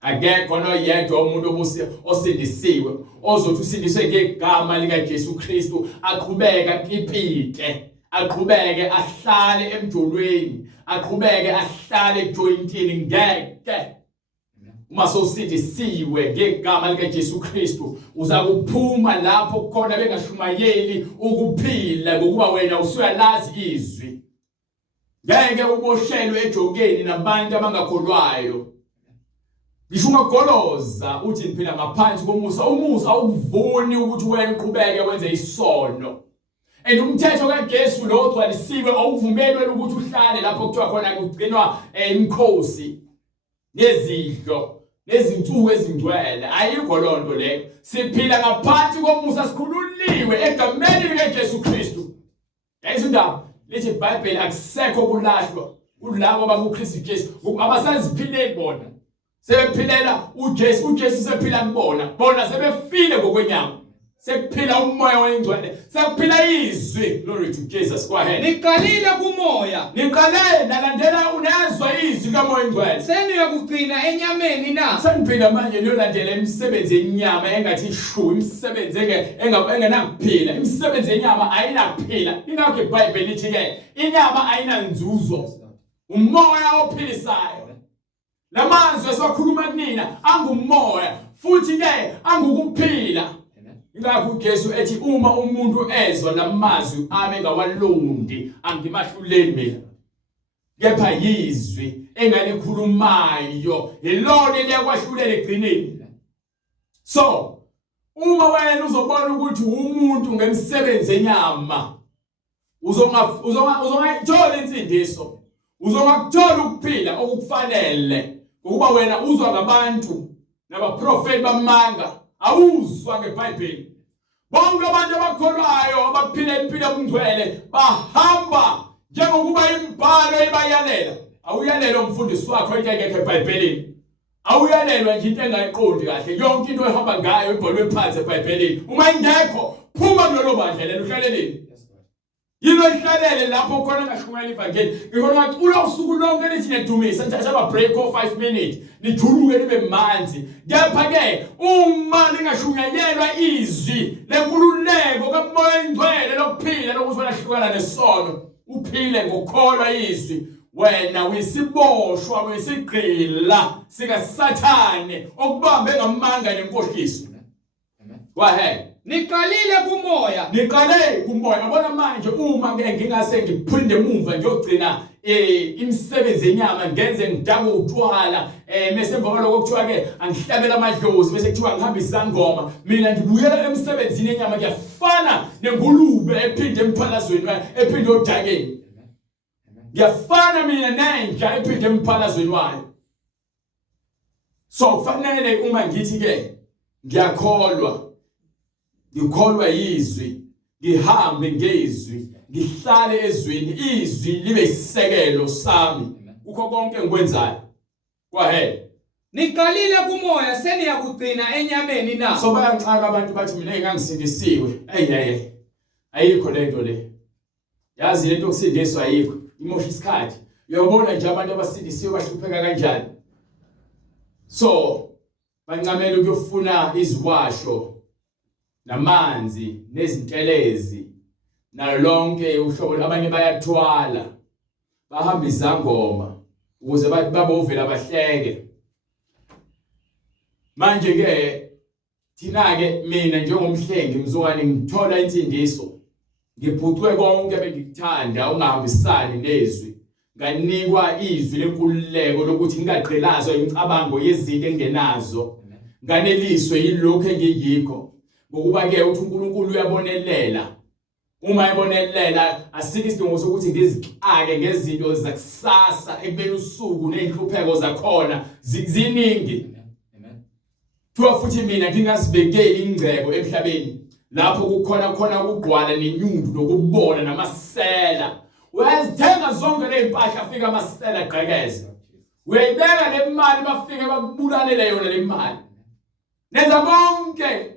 Akekho noyedwa umuntu osindisiwe ozothi usindiswe ngegama likaJesu Kristu aqhubeka kipite. Aqhubeke ahlale emjolweni, aqhubeke ahlale ejointini ngeke. Uma sowusindisiwe ngegama likaJesu Kristu uzakuphuma lapho khona bengashumayeli ukuphila ngokuba wena usuyalazi izwi. Ngeke uboshelwe ejokeni nabantu abangakholwayo. Ngisho ungagoloza uthi niphila ngaphansi komusa, umusa awukuvuni ukuthi wena uqhubeke wenze isono. Umthetho kaJesu lo ogcwalisiwe awuvumelwe ukuthi uhlale lapho kuthiwa khona kugcinwa imikhosi nezidlo nezinsuku ezingcwele. Ayikho lonto leyo. Siphila ngaphansi komusa sikhululiwe egameni likaJesu Kristu. Yayizindaba lithi iBhayibheli akusekho kulahlwa kulabo abakuKristu Jesu abasaziphileli bona. Sebephilela uJesu, uJesu sephila kubona. Bona sebefile ngokwenyama. Sekuphila umoya oyingcwele, sekuphila izwi. Glory to Jesus. Go ahead. Niqalile kumoya. Niqale nalandela unezwa izwi izwi kamoya ingcwele seniyakugcina enyameni na saniphinda manje niyolandela imisebenzi yenyama engathi ishu imisebenzi engenakuphila imisebenzi yenyama ayinakuphila ingakho iBhayibheli lithi ke inyama ayinanzuzo umoya ophilisayo lamazwi esiwakhuluma kunina angumoya futhi ke angukuphila ingakho uJesu ethi uma umuntu ezwa lamazwi ame ngawalondi angimahluleli mina kepha yizwi engalikhulumayo ilona liyakwahlulela egcineni. So uma wena uzobona ukuthi umuntu ngemisebenzi enyama uzongathola imfundiso uzongathola ukuphila okufanele ngokuba wena uzwa ngabantu nabaprofeti bamanga awuzwa ngeBhayibheli. Bonke abantu abakholwayo abaphila impilo engcwele bahamba njengokuba imibhalo ibayalela. Awuyalela umfundisi wakho into engekho eBhayibhelini. Awuyalelwa nje into engayiqondi kahle yonke into ehamba ngayo ibhalwe phansi eBhayibhelini. Uma ingekho phuma kulelo bandla lelo uhlaleleni. Yilo ihlalele lapho khona ngashukela ivangeli. Ngikho ngathi ula usuku lonke lithi nedumisa nithatha break of 5 minutes nijuluke nibe manzi. Kepha ke uma ningashunyenyelwa izwi lenkululeko kamoya ingcwele lokuphila lokuthi lahlukana nesono uphile ngokholwa izwi wena uyisiboshwa uyisigqila sika Sathane okubambe ngamanga nenkohliso. Go ahead. Niqalile kumoya yabona manje uma ke ngingase ngiphinde emuva ngiyogcina imisebenzi yenyama ngenze ngidake utshwala mase emva kwaloko kuthiwa ke angihlabela amadlozi bese kuthiwa ngihamba isangoma mina ngibuyela emsebenzini yenyama kuyafana nengulube ephinde emphalazweni ephinde odakeni. Ngiyafana mina nenja ephinde emphalazweni wayo. So kufanele uma ngithi ke ngikholwa yizwi ngihambe ngezwi ngihlale ezwini izwi libe isisekelo sami ukho konke engikwenzayo. Go ahead. Niqalile kumoya seniyakugcina enyameni na. So bayanxaka abantu bathi mina engangisindisiwe. Ayikho lento le. Yazi lento yokusindiswa ayikho. Imosha isikhathi. Uyabona nje abantu abasindisiwe bahlupheka kanjani. So bancamela ukuyofuna iziwasho namanzi nezintelezi nalonke uhlobo abanye bayathwala bahamba izangoma ukuze bathi babovela bahleke. Manje ke thina ke mina njengomhlengi mzokwane ngithola imfundiso ngiphucwe konke bengikuthanda ungahambisani nezwi nganikwa izwi lenkululeko lokuthi ngingaqhelazwa imicabango yezinto engenazo nganeliswe yilokho engiyikho ngokuba ke uthi uNkulunkulu uyabonelela. Uma ebonelela asikho isidingo sokuthi ngizixake ngezinto zakusasa ekubeni usuku nenhlupheko zakhona ziningi. Amen. Thuwa futhi mina ngingazibekeli ingcebo emhlabeni lapho kukhona ukugqwala nenyundu nokubona namasela. Uyazithenga zonke lempahla afika amasela agqekeze. Uyayibeka le mali bafike bakubulalele yona le mali. Nenza konke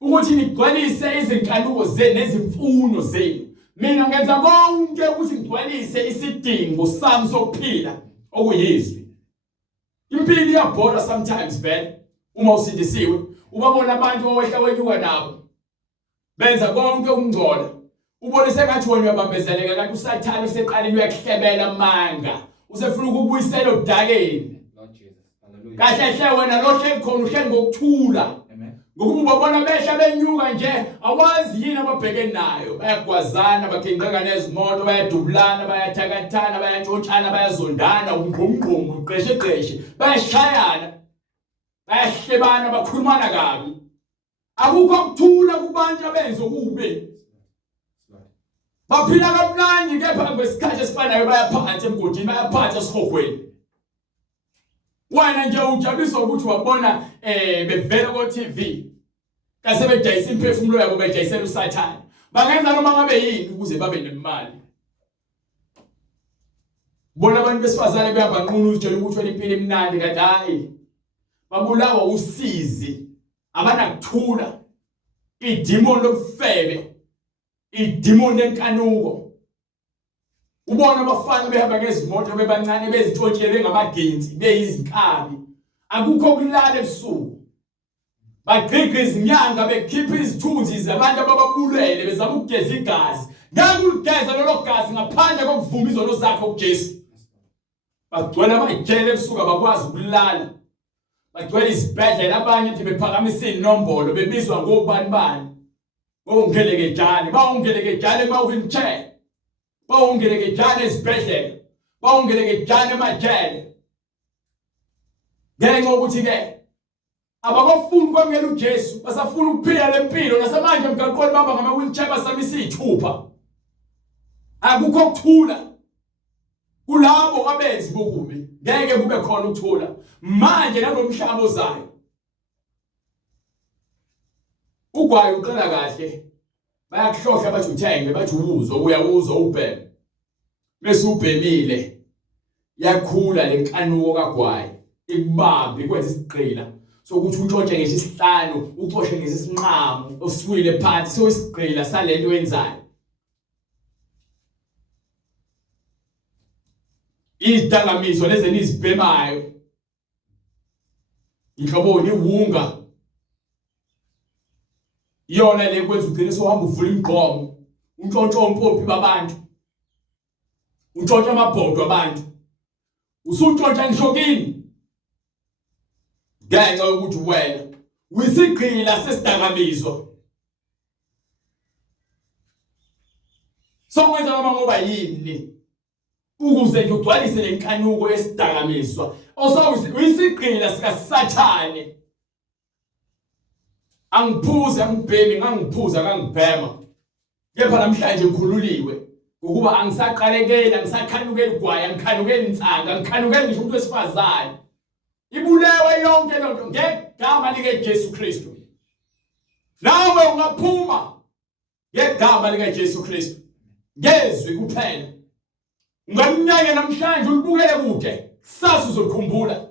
ukuthi nigcwalise izinkanuko zenu nezimfuno zenu. Mina ngenza konke ukuthi ngigcwalise isidingo sami sokuphila okuyizwi. Impilo iyabhola sometimes vele uma usindisiwe ubabona abantu owehla wenyuka nabo benza konke ukungcola ubone sengathi wena uyabambezeleka kanti uSathane useqalile uyakuhlebela amanga usefuna ukubuyisela odakeni. Lord Jesus. Hallelujah. Kahle hle wena lohle khona uhle ngokuthula. Ngokuba babona behla benyuka nje awazi yini ababhekene nayo bayagwazana bakhenqeka nezimoto bayadubulana bayathakathana bayantshontsana bayazondana ungqongqongo uqeshe bayashayana bayahlebana bakhulumana kabi. Akukho ukuthula kubantu abenza okubi. Baphila kamnandi kepha ngesikhathi esifanayo bayaphansi emgodini bayaphansi esihogweni. Wena nje ujabulisa ukuthi wabona bevela ko TV kase bedayisa imphefumulo yabo bedayisela uSathane. Bangenza noma ngabe yini ukuze babe nemali. Bona abantu besifazane beyabanquna utshela ukuthi wena impilo emnandi kanti hayi babulawa usizi abanakuthula. Idemon lobufebe idemon lenkanuko ubona abafana behamba ngezimoto bebancane bezitshotshele bengamagensi beyizinkabi akukho kulala ebusuku bagqiga izinyanga bekhipha izithunzi zabantu abababulele bezama ukugeza igazi ngeke uligeza lelo gazi ngaphandle kokuvuma izono zakhe kuJesu bagcwele amajele ebusuku abakwazi ukulala bagcwele izibhedlela abanye nje bephakamisa inombolo bebizwa ngobani bawungelekejane bawungelekejane bawuwheelchair bawungelekejane ezibhedlela bawungelekejane emajele ngenxa ukuthi ke abakafuni kwamukela uJesu basafuna ukuphila lempilo nasamanje emgaqweni baba ngama-wheelchair basamisa izithupha akukho ukuthula kulabo abenzi bokubi ngeke kube khona ukuthula manje nalomhlaba ozayo ugwayi uqala kahle bayakuhlohla bathi uthenge bathi uwuzo uyawuzo ubheme bese ubhemile yakhula lenkanuko kagwayi ikubambe ikwenza isiqila sokuthi untshontshe ngisho isihlanu uxoshe ngisho isinqamu oswile phansi so isiqila salento wenzayo izidakamizwa lezi nizibhemayo inhloboni iwunga yona le kwenza ugcine sohamba uvula imigqomo untshontshe ompompi babantu untshontshe amabhodo abantu usuntshontsha ngihlokini ngenxa yokuthi wena uyisigqila sesidakamizwa sokwenza noma ngoba yini ukuze ngigcwalise lenkanuko yesidakamizwa uyisigqila sikaSathane angiphuze angibhemi ngangiphuza ngangibhema kepha namhlanje ngikhululiwe ukuba angisaqalekela ngisakhanukela ugwayi angikhanukeli insanga angikhanukeli ngisho umuntu wesifazane ibulewe yonke lonto ngegama likaJesu Kristu nawe ungaphuma ngegama likaJesu Kristu ngezwi kuphela ungamnyanya namhlanje ulibukele kude kusasa uzokhumbula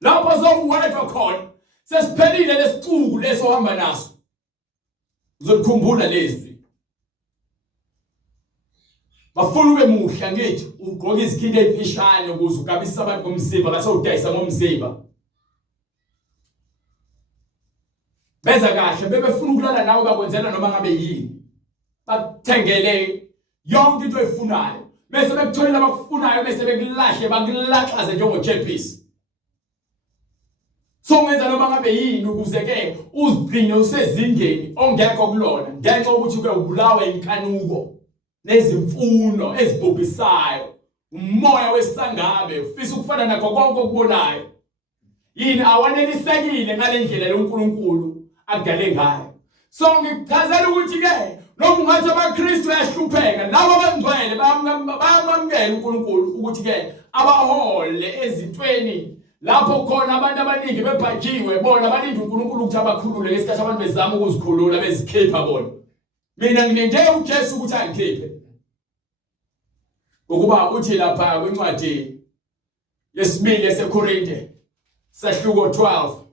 lapho sowuwedwa khona sesiphelile lesixuku leso ohamba naso uzokhumbula lezi bafuna ube muhla ngithi ugqoka izikhindi ezifishane ukuze ugabisa abantu ngomzimba ngase udayisa ngomzimba beza kahle bebefuna ukulala nawe bakwenzela noma ngabe yini bakuthengele yonke into efunayo bese bekutholela abakufunayo bese bekulahle bakulaxaze njengojepisi songenza noma ngabe yini ukuze ke uzigcine usezingeni ongekho kulona ngenxa ukuthi ke ubulawa inkanuko nezimfuno ezibhubhisayo umoya wesangabe ufisa ukufana nakho konke okubonayo yini awanelisekile ngalendlela loNkulunkulu akudale ngayo so ngikuchazela ukuthi ke noma ungathi abaKristu yahlupheka labo abangcwele bayamamukela uNkulunkulu ukuthi ke abahole ezintweni lapho khona abantu abaningi bebhajiwe bona balinde uNkulunkulu ukuthi abakhulule ngesikhathi abantu bezama ukuzikhulula bezikhipha bona mina ngilinde uJesu ukuthi angikhiphe ukuba uthi lapha kwincwadi yesibili yaseKorinte sahluko 12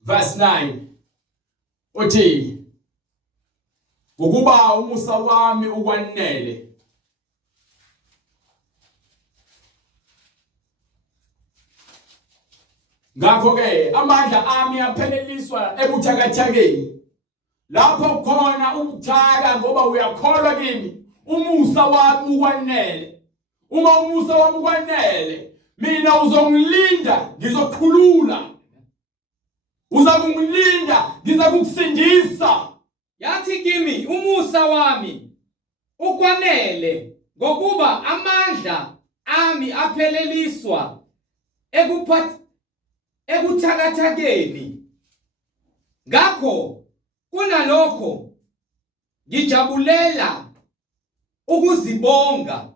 verse 9 uthi ukuba umusa wami ukwanele ngakho ke amandla ami apheleliswa ebuthakathakeni lapho khona ukuthaka ngoba uyakholwa kimi umusa wami ukwanele uma umusa wami ukwanele mina uzongilinda ngizokhulula uzakungilinda ngizakukusindisa yathi kimi umusa wami ukwanele ngokuba amandla ami apheleliswa ebuthakathakeni ngakho kunalokho ngijabulela ukuzibonga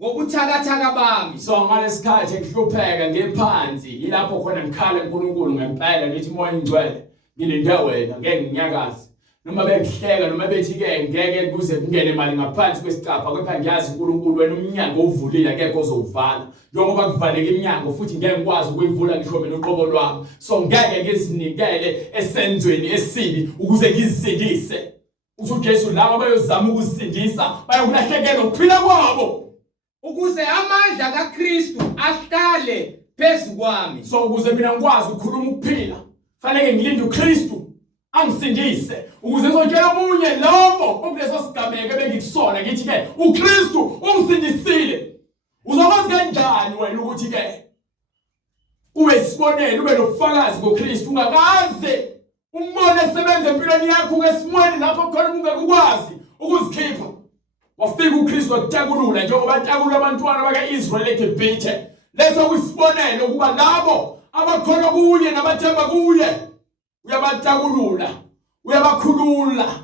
ngobuthakathaka bami so ngalesikhathi ngihlupheka ngephansi ilapho khona ngikhala uNkulunkulu ngempela ngithi moya ingcwele ngilinde wena ngeke nginyakaze noma bengihleka noma bethi ke ngeke kuze kungene imali ngaphansi kwesicapha kepha ngiyazi uNkulunkulu wena umnyango uvulile akekho ozowuvala njengoba kuvaleka iminyango futhi ngeke ngikwazi ukuyivula ngisho mina uqobo lwami so ngeke ngizinikele esenzweni esibi ukuze ngizisindise uthi uJesu laba bayozama ukusindisa bayokulahlekelwa ukuphila kwabo ukuze amandla kaKristu ahlale phezu kwami. So ukuze mina ngikwazi ukukhuluma ukuphila fanele ngilinde uKristu angisindise ukuze ngizotshela omunye lobo okuleso sigameko bengikusona ngithi ke uKristu ungisindisile. Uzokwazi kanjani wena ukuthi ke ube isibonelo ube nobufakazi ngoKristu ungakaze umbone esebenza empilweni yakho ngesimweni lapho khona ungekukwazi ukuzikhipha. Wafika uKristu wakutakulula njengoba takulula abantwana bakaIsrael eGibhithe. Leso kuyisibonelo ukuba labo abakhona kuye nabathemba kuye uyabatakulula uyabakhulula.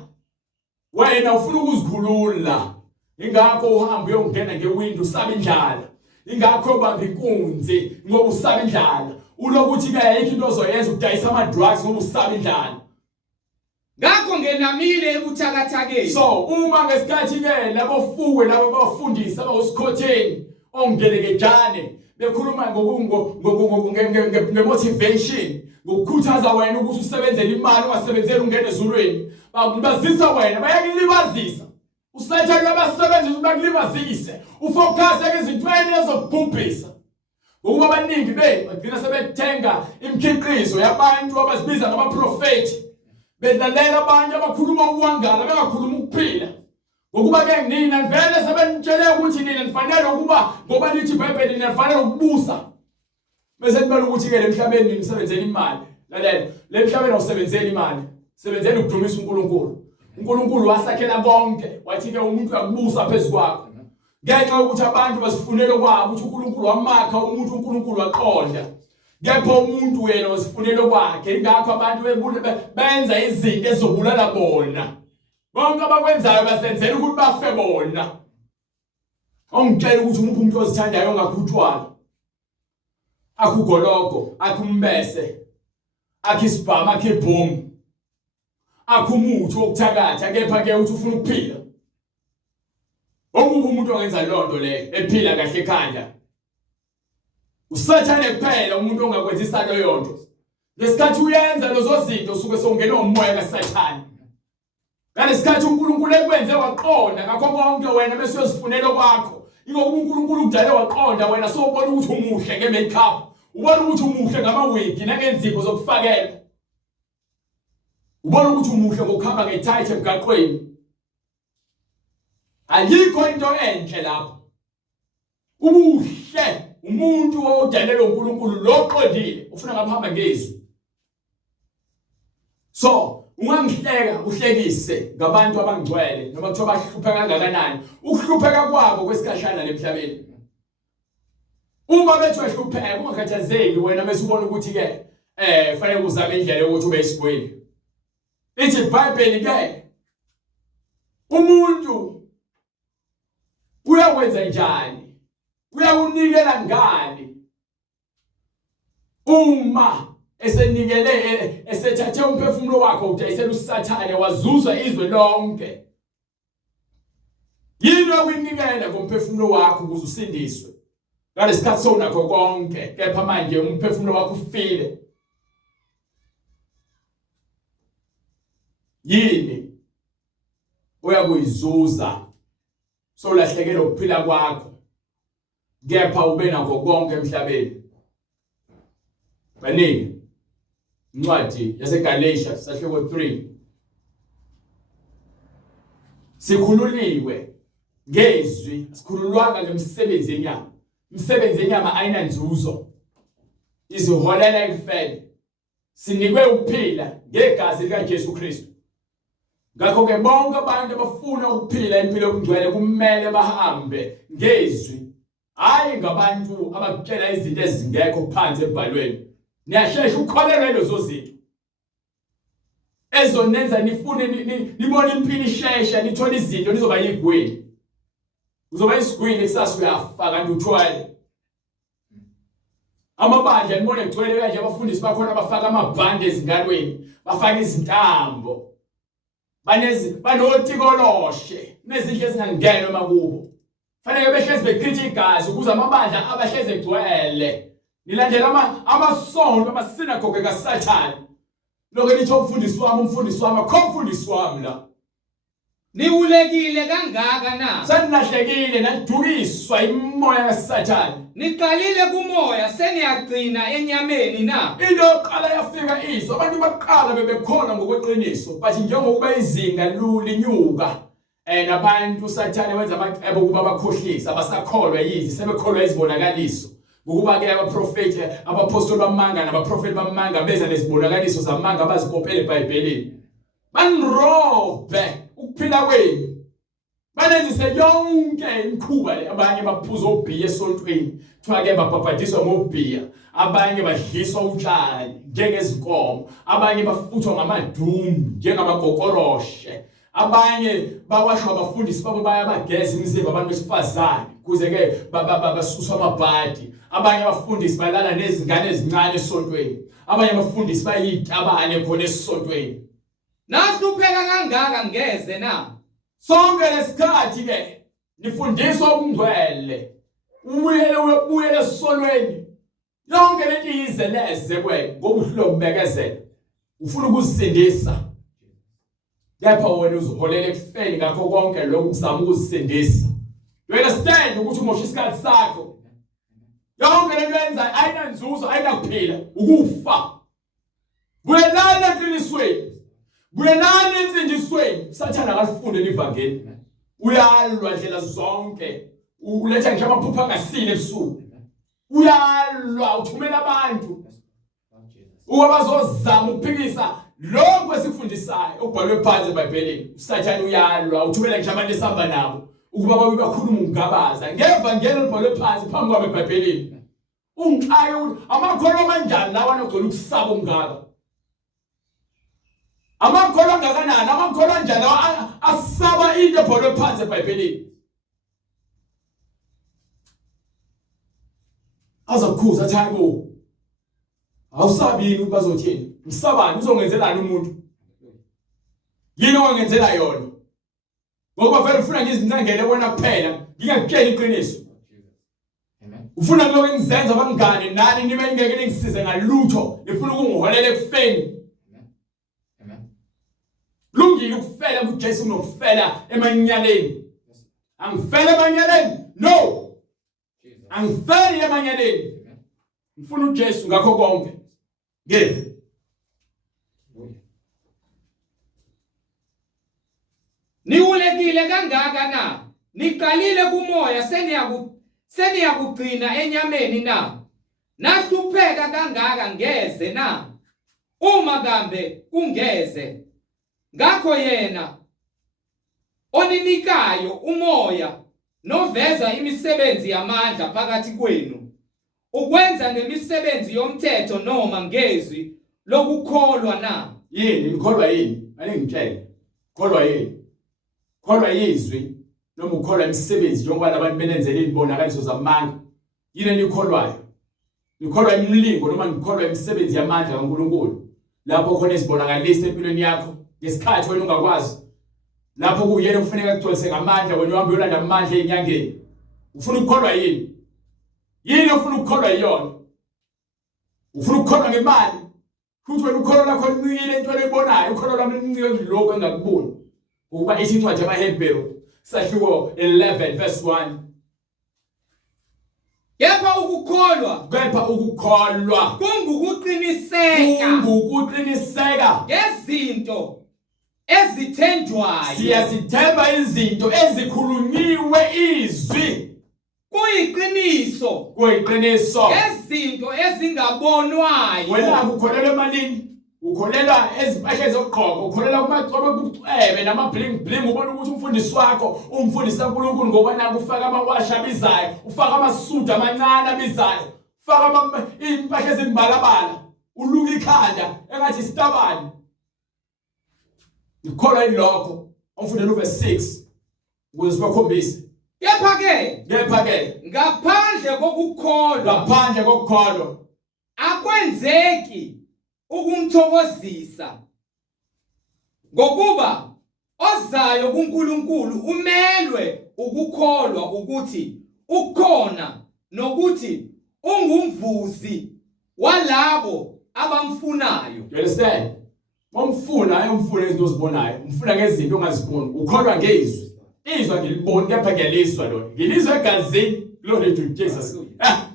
Wena ufuna ukuzikhulula ingakho uhamba uyongena ngewindow usaba indlala. Ingakho ubamba inkunzi ngoba usaba indlala. Ulokuthi ke ayikho into ozoyenza ukudayisa ama drugs ngoba usaba indlala. Ngakho ngenamile ebuthakathakeni. So uma ngesikhathi ke labo fuwe labo bafundisa abawusikhotheni ongelekejane bekhuluma ngemotivation ngokukhuthaza wena ukuthi usebenzele imali ungasebenzeli ungene ezulwini bazisa wena bayakulibazisa. Usathane abasebenzi bakulibazise ufocus ezintweni ezokubhubhisa. Ngokuba abaningi bagcina sebethenga imikhiqizo yabantu abazibiza ngamaprofeti bedlalela abantu abakhuluma ukwangala bengakhuluma ukuphila. Ngokuba ke nina vele sebenitshele ukuthi nina nifanele ukuba ngoba lithi iBhayibheli nina nifanele ukubusa. Bese nibala ukuthi ke lemhlabeni nisebenzele imali. Lalela, lemhlabeni awusebenzeli imali. Sebenzela ukudumisa uNkulunkulu. uNkulunkulu wasakhela konke wathi ke umuntu uyakubusa phezulu kwakho. Ngenxa yokuthi abantu basifunele kwabo ukuthi uNkulunkulu wamakha umuntu uNkulunkulu waqonda. Kepha umuntu wena wasifunele kwakhe ingakho abantu benza izinto ezobulala bona. Bonke abakwenzayo basenzela ukuthi bafe bona. Ongitshela ukuthi umuntu ozithandayo ongakhuthwala. Akugoloko, akumbese, akhisibhama, akhibhum. Akumuthi wokuthakatha kepha ke uthi ufuna ukuphila. Omunye umuntu ongenza lonto le ephila kahle ekhanda. Usathane kuphela umuntu ongakwenzisa leyo nto. Lesikhathi uyenza lezo zinto usuke songena umoya kaSathane. Ngalesikhathi uNkulunkulu ekwenze waqonda ngakho konke wena bese uyozifunela kwakho. Ingoba uNkulunkulu udale waqonda wena sobona ukuthi umuhle ngemakeup. Ubona ukuthi umuhle ngamawigi nangenzipho zokufakela. Ubona ukuthi umuhle ngokuhamba ngethayithi emgaqweni. Ayikho into enhle lapho. Ubuhle umuntu odalela uNkulunkulu loqondile ufuna ngaphambi ngezwi. So ungangihleka uhlekise ngabantu abangcwele noma kuthiwa bahlupheka kangakanani. Ukuhlupheka kwabo kwesikashana lemhlabeni. Uma bethu ehlupheka ungakhathazeki wena bese ubona ukuthi ke fanele uzame indlela yokuthi ube isigwili. Ithi iBhayibheli ke umuntu uyakwenza njani? Uyawunikela ngani? Uma esenikele esethathe umphefumulo wakhe udayisela uSathane wazuza izwe lonke. Yini okunikela ngomphefumulo wakho ukuze usindiswe? Ngalesikhathi sonakho konke kepha manje umphefumulo wakho ufile. Yini uyakuyizuza solahlekelwa ukuphila kwakho kepha ube nakho konke emhlabeni. Baningi incwadi yaseGalatia sahloko 3 sikhululiwe ngezwi sikhululwanga ngemisebenzi yenyama. Imisebenzi yenyama ayina nzuzo iziholela ekufeni. Sinikwe ukuphila ngegazi likaJesu Kristu. Ngakho ke bonke abantu abafuna ukuphila impilo yokungcwele kumele bahambe ngezwi. Hayi ngabantu abakutshela izinto ezingekho phansi eBhayibhelini. Niyashesha ukukholelwa lezo zinto. Ezonenza nifune nibone impilo ishesha nithola izinto nizoba yigwili. Uzoba isigwili kusasa uyafa kanti uthwele. Amabandla nibone egcwele kanje abafundisi bakhona bafaka amabhande ezingalweni, bafaka izintambo. Banotikoloshe nezinto ezingangena makubo. Fanele behlezi bekhitha igazi ukuze amabandla abahlezi egcwele. Nilandela amasonto amasinagoge kaSathane. Lokho lithi umfundisi wami akho umfundisi wami la. Niwulekile kangaka na. Sanilahlekile nadukiswa imoya kaSathane. Niqalile kumoya seniyagcina enyameni na. Into yokuqala yafika izwi abantu baqala bebekhona ngokweqiniso but njengokuba izinga linyuka nabantu uSathane wenza amacebo kuba bakhohlisa abasakholwa yizi sebekholwa izibonakaliso ngokuba ke abaprofeti abapostoli bamanga nabaprofeti bamanga beza nezibonakaliso zamanga abazikopela eBhayibhelini banrobe ukuphila kwenu banenzise yonke imikhuba le abanye baphuza obhiya esontweni kuthiwa ke babhabhadiswa ngobhiya abanye badliswa utshani njengezinkomo abanye bafuthwa ngamadumbu njengamagokoroshe abanye bawashwa abafundisi babo bayabageza imizimba abantu besifazane kuze ke basuswa amabhadi abanye abafundisi balala nezingane ezincane esontweni abanye abafundisi bayitabane khona esontweni Nahlupheka kangaka ngeze na. Sonke lesikhathi ke nifundiswa ukungcwele ubuyele esonweni yonke lento izeleze kwena ngobuhlobo ukubekezela ufuna ukuzisindisa lapha wena uzoholela ekufeni ngakho konke lokhu uzama ukuzisindisa. You understand ukuthi umosha isikhathi sakho yonke lento yenza ayinanzuzo ayinakuphila ukufa buyelana eqinisweni buyelana ensindisweni Sathane akalifunde livangeli uyalwa ndlela zonke uletha ngisho amaphupho angasile ebusuku uyalwa uthumela abantu bazozama ukuphikisa lokho esikufundisayo okubhalwe phansi eBhayibhelini. Sathane uyalwa uthumela ngisho abantu esihamba nabo ukuba bakhuluma ungabaza ngevangeli libhalwe phansi phambi kwabo eBhayibhelini ungixaye ukuthi amakholwa amanjani lawa anogcwele ukusaba ungaka amakholwa angakanani amakholwa anjani asaba into ebhalwe phansi eBhayibhelini azakhuza athi hayibo awusabini ukuthi bazothini msabani uzongenzelani umuntu yini ongenzela yona ngoba vele ufuna ngizincengele wena kuphela ngingakutshela iqiniso ufuna lokho engizenza bangane nani nibe ngeke ningisize ngalutho nifuna ukungiholela ekufeni lungile ukufela kuJesu kunokufela emanyaleni angifela emanyaleni no angifeli emanyaleni ngifuna uJesu ngakho konke ngeke Niwulekile kangaka na. Niqalile kumoya seniyakugcina enyameni na. Nahlupheka kangaka ngeze na. Uma kambe kungeze ngakho yena oninikayo umoya noveza imisebenzi yamandla phakathi kwenu ukwenza ngemisebenzi yomthetho noma ngezwi lokukholwa na. Yini nikholwa yini aningitshela kholwa yini kholwa izwi noma ukholwa imisebenzi njengoba labantu benenzele izibonakaliso zamanga yini enikholwayo nikholwa imilingo noma nikholwa imisebenzi yamandla kaNkulunkulu lapho khona izibonakaliso empilweni yakho ngesikhathi wena ungakwazi lapho kuyena kufanele ukutholise ngamandla wena uhambe uyolanda amandla enyangeni ufuna ukukholwa yini ufuna ukukholwa yiyona ufuna ukukholwa ngemali futhi wena ukholwa lakho lincike into oyibonayo ukholwa lami lincike lokho engakuboni ukuba isincwadi yamaHebheru sahluko 11 verse 1 kepha ukukholwa kungukuqiniseka ngezinto ezithenjwayo siyazithemba izinto ezikhulunyiwe izwi kuyiqiniso ngezinto ezingabonwayo wena ukukholelwa emalini ukholelwa ezimpahla zokugqoka ukholelwa kumacobe kucebe namabling bling ubona ukuthi umfundisi wakho umfundisi kaNkulunkulu ngoba naku ufaka amawashi abizayo ufaka amasudu amancane abizayo ufaka impahla ezimbalabala uluka ikhanda engathi isitabani ikholwa ilokho umfundela uverse 6 ukuze bakhombise kepha ke ngaphandle kokukholwa akwenzeki ukumthokozisa ngokuba ozayo kuNkulunkulu umelwe ukukholwa ukuthi ukhona nokuthi ungumvuzi walabo abamfunayo. You understand? Momfuna ayomfuna izinto ozibonayo, umfuna ngezinto ongaziboni, ukholwa ngezwi. Izwa ngiliboni kepha ngiyalizwa lona. Ngilizwa egazini, glory to Jesus.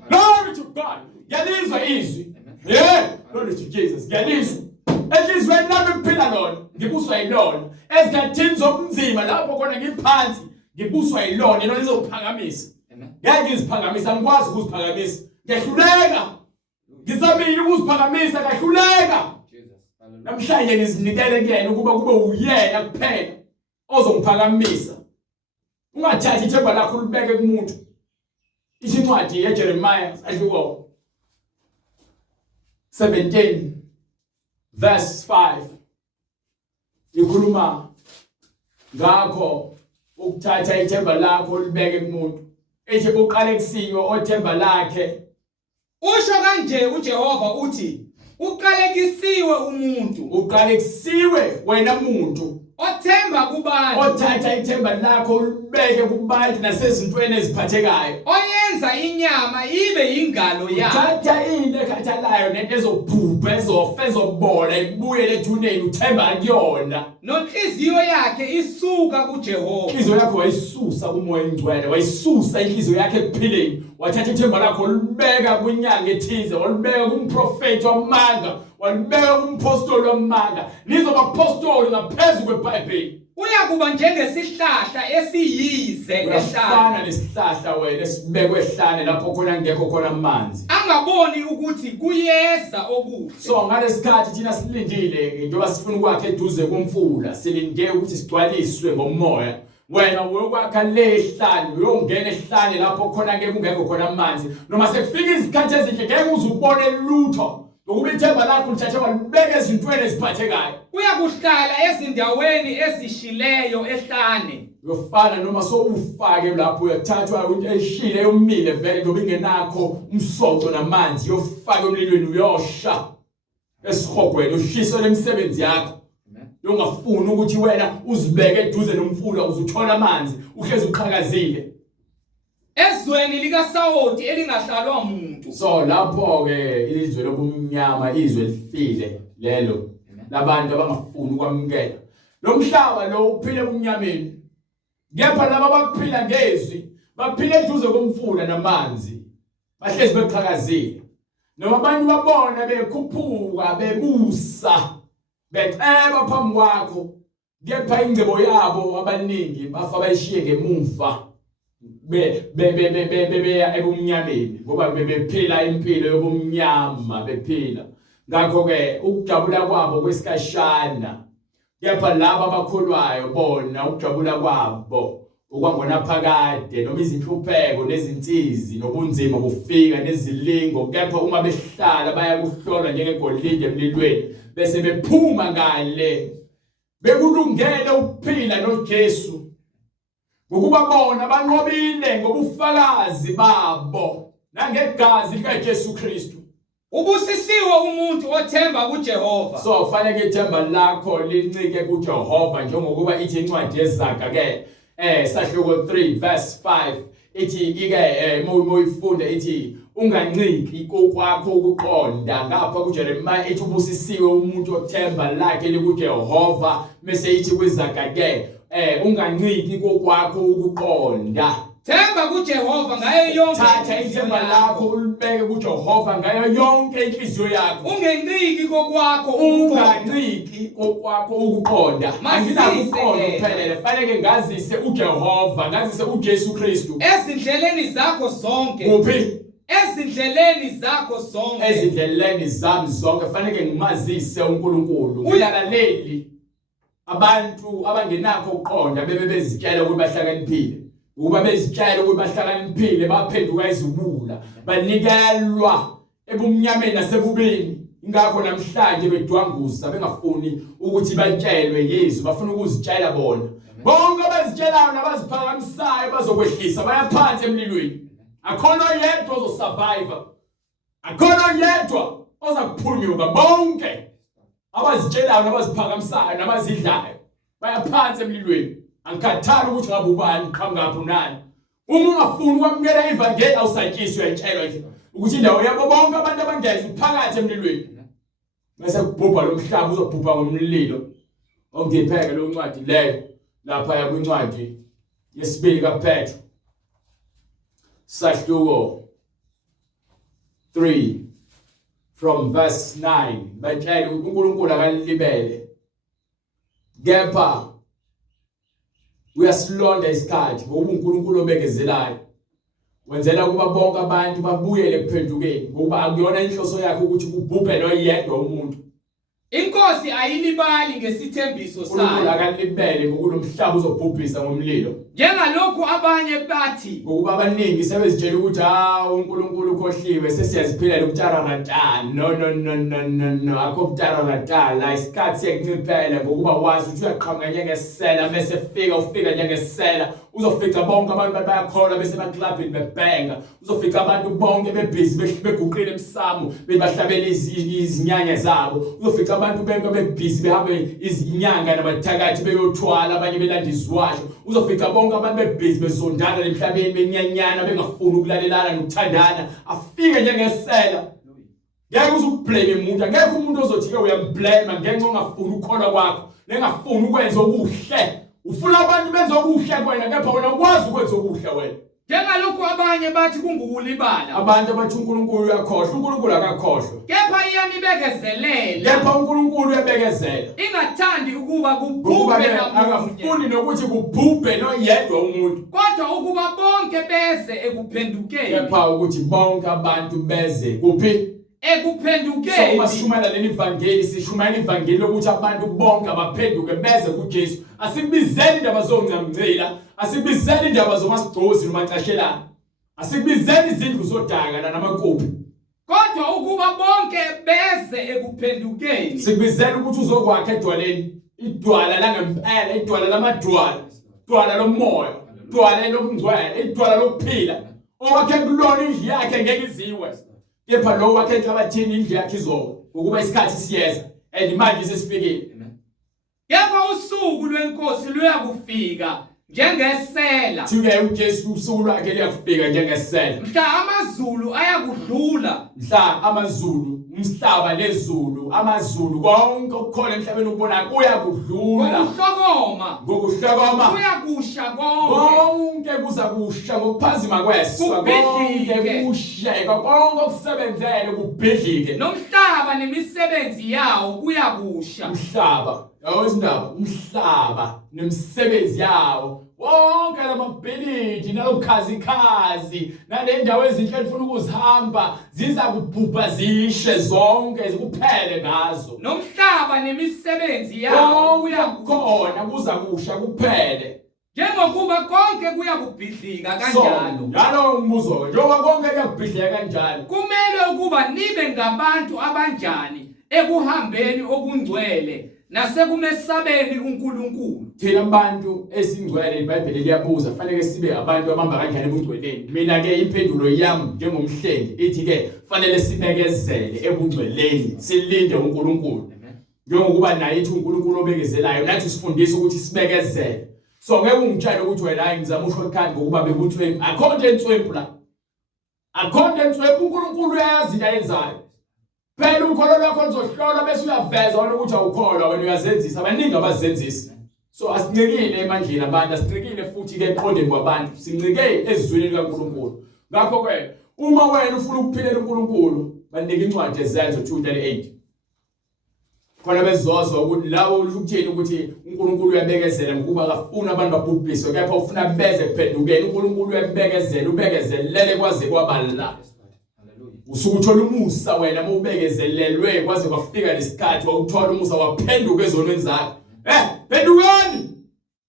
Glory to God. Ngiyalizwa izwi. Yeah, glory to Jesus. Ngiyalizwa. Elizweni lami kuphila lona, ngibuswa yilona. Ezikhathini zobunzima lapho khona ngiphansi, ngibuswa yilona, lona lizophakamisa. Ngeke ngiziphakamisa, angikwazi ukuziphakamisa. Ngiyahluleka. Ngizamile ukuziphakamisa, ngahluleka. Namhlanje ngizinikele kuyena ukuba kube uyena kuphela ozongiphakamisa. Ungathathi ithemba lakho ulibeke kumuntu. Incwadi yeJeremiah adluko 17 verse 5 ikhuluma ngakho ukuthatha ithemba lakho ulibeke kumuntu. Ethi uqale kusinywe othemba lakhe. Usho kanje uJehova uthi uqalekisiwe umuntu. Uqalekisiwe wena muntu Othemba kubantu. Othatha ithemba lakho ulibeke kubantu nasezintweni eziphathekayo. Oyenza inyama ibe ingalo yakhe. Uthatha into ekhathalayo nento ezobhubha ezofa ezobola ibuyele ethuneni uthemba kuyona. Nonhliziyo yakhe isuka kuJehova. Inhliziyo yakho wayisusa kumoya engcwele, wayisusa inhliziyo yakhe ekuphileni. Wathatha ithemba lakho ulibeka kwinyanga ethize, walibeka kumprofeti wamanga, walibeka kumpostoli wamanga. Nizoba apostoli ngaphezulu kweBhayibheli. Uyakuba njengesihlahla esiyize efana nesihlahla wena esibekwe ehlane lapho khona ngekho khona amanzi. Angaboni ukuthi kuyeza okuhle. So ngalesikhathi thina silindile njengoba sifuna ukwakhe eduze komfula, silinde ukuthi sigcwaliswe ngomoya. Wena uyokwakha lehlane, uyongena ehlane lapho khona ngeke kungekho khona amanzi. Noma sekufika izikhathi ezinhle ngeke uzubone lutho. Ngokuba ithemba lakho lithathe walibeka ezintweni eziphathekayo. Uyakuhlala ezindaweni ezishileyo ehlane. Uyofana noma ufake lapho uyathathwa into eshile yomile vele ngoba ingenakho umsoco namanzi, uyofaka emlilweni uyosha esihogweni ushiso lemisebenzi yakho. Ungafuni ukuthi wena uzibeke eduze nomfula uzuthola amanzi uhlezi uqhakazile. Ezweni likaSawoti elingahlalwa umuntu. So lapho ke ilizwe lobumnyama, izwe lifile lelo labantu abangafuni ukwamukela lo mhlaba lo uphile ebumnyameni. Kepha laba abaphila ngezwi baphila eduze komfula namanzi, bahlezi beqhakazile. Noma abantu babona bekhuphuka bebusa beceba phambi kwakho, kepha ingcebo yabo abaningi bafa bayishiye ngemuva. Beya ebumnyameni ngoba bephila impilo yobumnyama bephila. Ngakho ke ukujabula kwabo kwesikashana, kepha laba abakholwayo bona ukujabula kwabo okwangona phakade noma izinhlupheko nezinsizi nobunzima bufika nezilingo. Kepha uma behlala bayakuhlolwa njengegolide emlilweni bese bephuma ngale bekulungele ukuphila noJesu. Ngokuba bona banqobile ngobufakazi babo nangegazi likaJesu Kristu. Ubusisiwe umuntu othemba kuJehova. So fanele ithemba lakho lincike kuJehova njengokuba ithi incwadi yeZaga ke sahluko 3 verse 5 ithi ike moyifunde ithi unganciki kokwakho ukuqonda. Ngapha kuJeremiah ithi ubusisiwe umuntu othemba lakhe likuJehova. Mase ithi kwiZaga ke unganciki kokwakho ukuqonda. Themba kuJehova ngayo yonke. Thatha ithemba lakho ulibeke kuJehova ngayo yonke inhliziyo yakho. Ungenciki kokwakho unganciki kokwakho ukuqonda. Anginakuqonda kuphelele, fanele ngazise uJehova, ngazise uJesu Kristu ezindleleni zakho zonke. Kuphi? Ezindleleni zakho zonke. Ezindleleni zami zonke fanele ngimazise uNkulunkulu. Uyalaleli abantu abangenakho ukuqonda bezitshela ukuthi bahlakaniphile. Ukuba bezitshela ukuthi bahlakaniphile baphenduka izibula, banikelwa ebumnyameni nasebubini. Ingakho namhlanje bedwanguza bengafuni ukuthi batshelwe Yesu, bafuna ukuzitshela bona. Bonke abazitshelayo nabaziphakamisayo bazokwehlisa bayaphansi emlilweni. Akhona yedwa ozosurvive, akhona yedwa ozakuphunyuka. Bonke abazitshelayo nabaziphakamisayo nabazidlayo bayaphansi emlilweni. Angikhathali ukuthi ngabe ubani qhamngaphi unani. Uma ungafuni ukwamukela ivangeli awusatshiswe uyatshelwa nje ukuthi indawo yabo bonke abantu abangeza phakathi emlilweni. Bese kubhubha lo mhlaba uzobhubha ngomlilo. Ongipheke lo ncwadi leyo lapha ya kwincwadi yesibili kaPetro. Sahluko 3 from verse 9. Batshela uNkulunkulu akalibele. Kepha uyasilonda isikhathi ngoba uNkulunkulu obekezelayo. Wenzela kuba bonke abantu babuyele kuphendukeni ngoba akuyona inhloso yakhe ukuthi kubhubhe noyedwa umuntu. Inkosi ayilibali ngesithembiso sayo. uNkulunkulu akalibele ngokulo mhlaba uzobhubhisa ngomlilo. Njengalokhu abanye bathi Ngokuba abaningi sebezitshela ukuthi uNkulunkulu ukhohliwe sesiyaziphilela ukutararata. No akho kutararata la isikhathi siyakunciphela ngokuba wazi ukuthi uyaqhamuka njengesela bese ufika njengesela. Uzofica bonke abantu bayakhola bese baclubini bebhenga. Uzofica abantu bonke bebhizi beguqile emsamo bebahlabela izinyanya zabo. Uzofica abantu bonke bebhizi behambe izinyanga nabathakathi beyothwala abanye belanda izwasho. Uzofica bonke abantu bebhizi bezondana emhlabeni benyanyana bengafuni ukulalelana nokuthandana. Afike njengesela. Ngeke uzublame umuntu, ngeke umuntu ozothi ke uyamblame ngenxa ongafuni ukukholwa kwakho, nengafuni ukwenza okuhle. Ufuna abantu benze okuhle wena kepha wena ukwazi ukwenza okuhle wena. njengalokhu abanye bathi kungukulibala. Abantu abathi uNkulunkulu uyakhohlwa, uNkulunkulu akakhohlwa. Kepha iyanibekezelela. Kepha uNkulunkulu uyabekezela. Ingathandi ukuba Ngoba kubhubhe akafuni namunye, nokuthi kubhubhe noyedwa umuntu. kodwa ukuba bonke beze ekuphendukeni. Kepha ukuthi bonke abantu beze kuphi? So uma Ekuphendukeni. sishumayela leli vangeli, sishumayela ivangeli lokuthi abantu bonke abaphenduke beze kuJesu. Asikubizeni indaba zongcamngcila, asikubizeni indaba zomasigcozi nomacashelana. Asikubizeni izindlu zodaka namakopi. Kodwa ukuba bonke beze ekuphendukeni. Sikubizela ukuthi uzokwakha edwaleni, idwala langempela, idwala lamadwala, idwala lomoya, idwala lobungcwele, idwala lokuphila. Owakhe kulona indlu yakhe ngeke iziwe. Kepha lo wakhe enhlabathini indlu yakhe izowa ukuba isikhathi siyeza and manje sesifikile. Kepha usuku lwenkosi luyakufika njengesela. Thuke uJesu usuku lwakhe liyafika njengesela. Mhla amazulu ayakudlula. Mhla amazulu, umhlaba nezulu, amazulu konke okukhona emhlabeni ubona kuyakudlula. Ngokuhlokoma Kuyakusha konke. konke kuzakusha ngokuphazima kweswa. Konke kusheka konke okusebenzele kubhidlike. Nomhlaba nemisebenzi yawo kuyakusha. Umhlaba, yawo izindaba, umhlaba nemisebenzi yawo. Wonke lamabhilidi nalobukhazikhazi nalendawo ezinhle elifuna ukuzihamba ziza kubhubha zishe zonke zikuphele ngazo. Nomhlaba nemisebenzi yawo Kuyakhona kuzakusha kuphele. njengokuba konke kuyakubhidlika kanjalo. Njalo umbuzo njengoba konke kuyakubhidlika kanjalo. Kumele ukuba nibe ngabantu abanjani ekuhambeni okungcwele nasekumesabeni uNkulunkulu. Thina abantu esingcwele iBhayibheli liyabuza fanele sibe abantu abamba kanjani ebungcweleni. Mina ke impendulo yami njengomhlengi ithi ke fanele sibekezele ebungcweleni silinde uNkulunkulu. Njengokuba naye ithi uNkulunkulu obekezelayo nathi sifundisa ukuthi sibekezele. So ngeke ungitshele ukuthi wena hayi ngizama ushortcut ngokuba bekuthweni akhonto entswempu la. Akhonto entswempu uNkulunkulu uyayazi into ayenzayo. Phela ukholo lwakho lizohlola bese uyaveza wena ukuthi awukholwa wena uyazenzisa abaningi abazenzisi. So asincikile emandleni abantu asincikile futhi ke eqondeni kwabantu sincike ezizwini likaNkulunkulu. Ngakho ke uma wena ufuna ukuphilela uNkulunkulu banika incwadi ezenzo 2:38. Khona bezozwa ukuthi lawo ukuthini ukuthi uNkulunkulu uyabekezela ngokuba akafuna abantu babhubhiswe kepha ufuna beze kuphendukeni. uNkulunkulu uyabekezela ubekezelele kwaze kwabala. Usuku uthola umusa wena mawubekezelelwe kwaze kwafika lesikhathi wawuthola umusa waphenduka ezonweni zakho. Phendukani.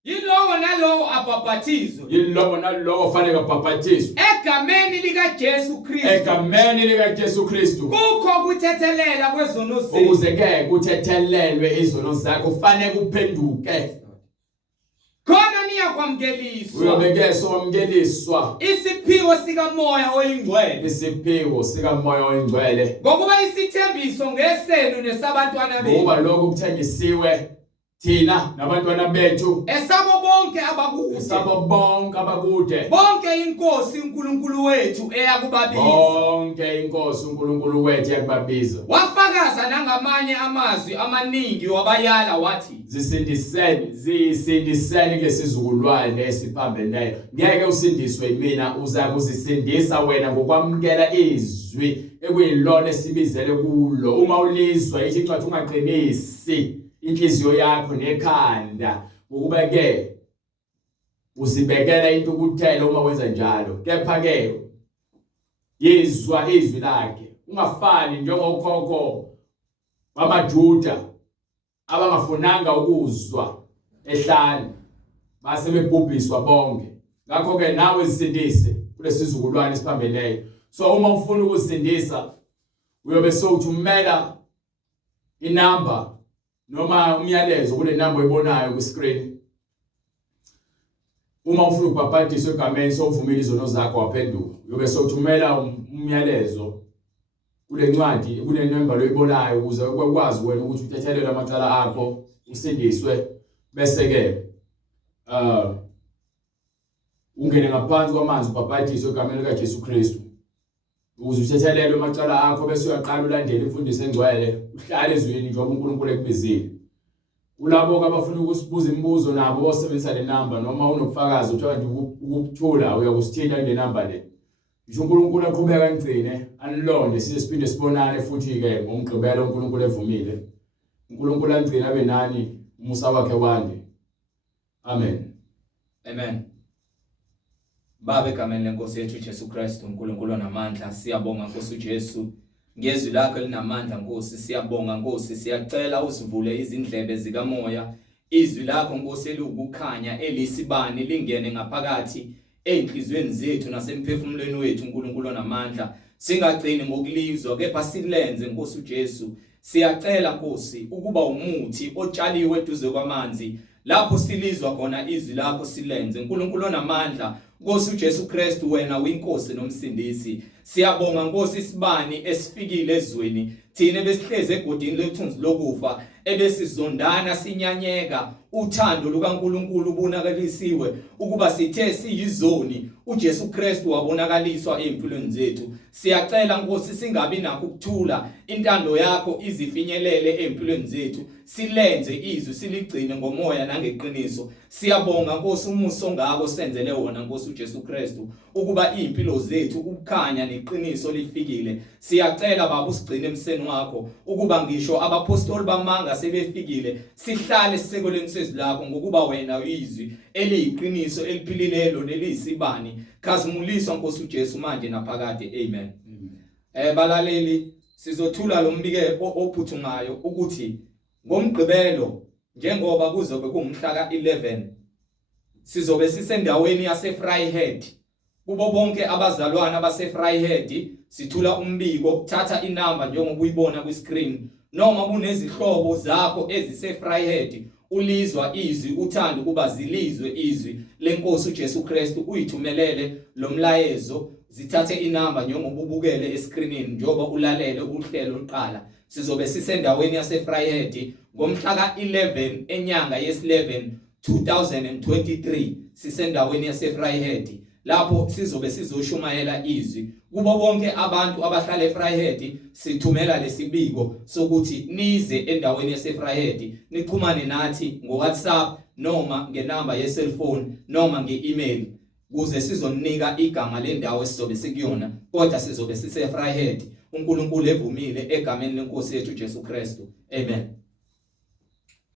Yilowo nalowo abhabhathizwe. Yilowo nalowo fanele abhabhathiswe. Egameni likaJesu Kristu. Egameni likaJesu Kristu. Kukho kuthethelela kwezono zethu. Ukuze ke kuthethelelwe izono zakho fanele kuphenduke. Khona niyakwamkeliswa. Uyobekezwa wamkeliswa. Isiphiwo sikamoya oyingcwele. Isiphiwo sikamoya oyingcwele. Ngokuba isithembiso ngesenu nesabantwana benu. Ngoba lokho kuthengisiwe thina nabantwana bethu esabo bonke abakude sabo bonke abakude bonke inkosi uNkulunkulu wethu eyakubabiza bonke inkosi uNkulunkulu wethu yakubabiza wafakaza nangamanye amazwi amaningi wabayala wathi zisindiseni ngesizukulwane esiphambeneyo ngeke usindiswe yimina uza kuzisindisa wena ngokwamukela izwi ekuyilona esibizele kulo uma ulizwa ithi incwadi ungaqinisi inhliziyo yakho nekhanda ngokuba ke uzibekela into ukuthela uma wenza njalo kepha ke yizwa izwi lakhe ungafani njengokhokho bamaJuda abangafunanga ukuzwa ehlane base bebhubhiswa bonke ngakho ke nawe zisindise kulesizukulwane esiphambeleyo so uma ufuna ukuzisindisa uyobe sowuthumela inamba noma umyalezo kule number oyibonayo ku screen uma ufuna ukubhabhadiswa egameni sowuvumile izono zakho waphenduka uyobe sowuthumela umyalezo kule ncwadi kule number oyibonayo ukuze ukwazi wena ukuthi uthethelele amacala akho usindiswe bese ke ungene ngaphansi kwamanzi ubhabhadiswe egameni likaJesu Kristu ukuze uthethelele amacala akho bese uyaqala ulandele imfundiso engcwele uhlale ezweni njengoba uNkulunkulu ekubizile kulabo abafuna ukusibuza imibuzo nabo bosebenzisa le number noma unokufakaza uthanda ukukuthula uyakusithinta le number le ngisho uNkulunkulu aqhubeka ngcine anilonde size siphinde sibonane futhi ke ngomgqibelo uNkulunkulu evumile uNkulunkulu angcina abe nani umusa wakhe wande amen amen Baba egameni lenkosi yethu Jesu Kristu uNkulunkulu onamandla siyabonga Nkosi uJesu ngezwi lakho linamandla Nkosi siyabonga Nkosi siyacela usivule izindlebe zikamoya izwi lakho Nkosi elukukhanya elisibani lingene ngaphakathi enhlizweni zethu nasemphefumulweni wethu uNkulunkulu onamandla singagcini ngokulizwa kepha silenze Nkosi uJesu siyacela Nkosi ukuba umuthi otshaliwe eduze kwamanzi lapho silizwa khona izwi lakho silenze uNkulunkulu onamandla Nkosi uJesu Kristu wena uyinkosi nomsindisi siyabonga Nkosi isibani esifikile ezweni thina besihleze egodini lethunzi lokufa ebesizondana sinyanyeka uthando lukaNkulunkulu ubonakalisiwe ukuba sithe siyizoni uJesu Kristu wabonakaliswa empilweni zethu siyacela Nkosi singabi nakho ukuthula intando yakho izifinyelele empilweni zethu silenze izwi siligcine ngomoya nangeqiniso siyabonga Nkosi umuso ngako senzele wona Nkosi uJesu Kristu ukuba impilo zethu ukukhanya neqiniso lifikile siyacela baba usigcine emseni wakho ukuba ngisho abapostoli bamanga sebefikile sihlale sisekoleni sezwi lakho ngokuba wena uyizwi eliyiqiniso eliphililelo neliyisibani khazumuliswa Nkosi uJesu manje naphakade amen balaleli sizothula lo mbike ophuthumayo ukuthi ngomgqibelo njengoba kuzobe kungumhla ka11 sizobe sisendaweni yaseFryhead kubo bonke abazalwana baseFryhead sithula umbiko ukuthatha inamba njengoba uyibona ku screen noma kunezihlobo zakho eziseFryhead ulizwa izwi uthanda ukuba zilizwe izwi lenkosi uJesu Kristu uyithumelele lo mlayezo zithathe inamba njengoba ubukele escreenini njengoba ulalele uhlelo oqala sizobe sisendaweni yaseFryhead ngomhla ka11 enyanga yesi11 2023 sisendaweni yaseFryhead lapho sizobe sizoshumayela izwi kubo bonke abantu abahlala eFryhead sithumela lesibiko sokuthi nize endaweni yaseFryhead nixhumane nathi ngoWhatsApp noma ngenamba yecellphone noma ngeemail kuze sizonika igama lendawo esizobe sikuyona kodwa sizobe siseFryhead uNkulunkulu evumile egameni lenkosi yethu Jesu Kristu amen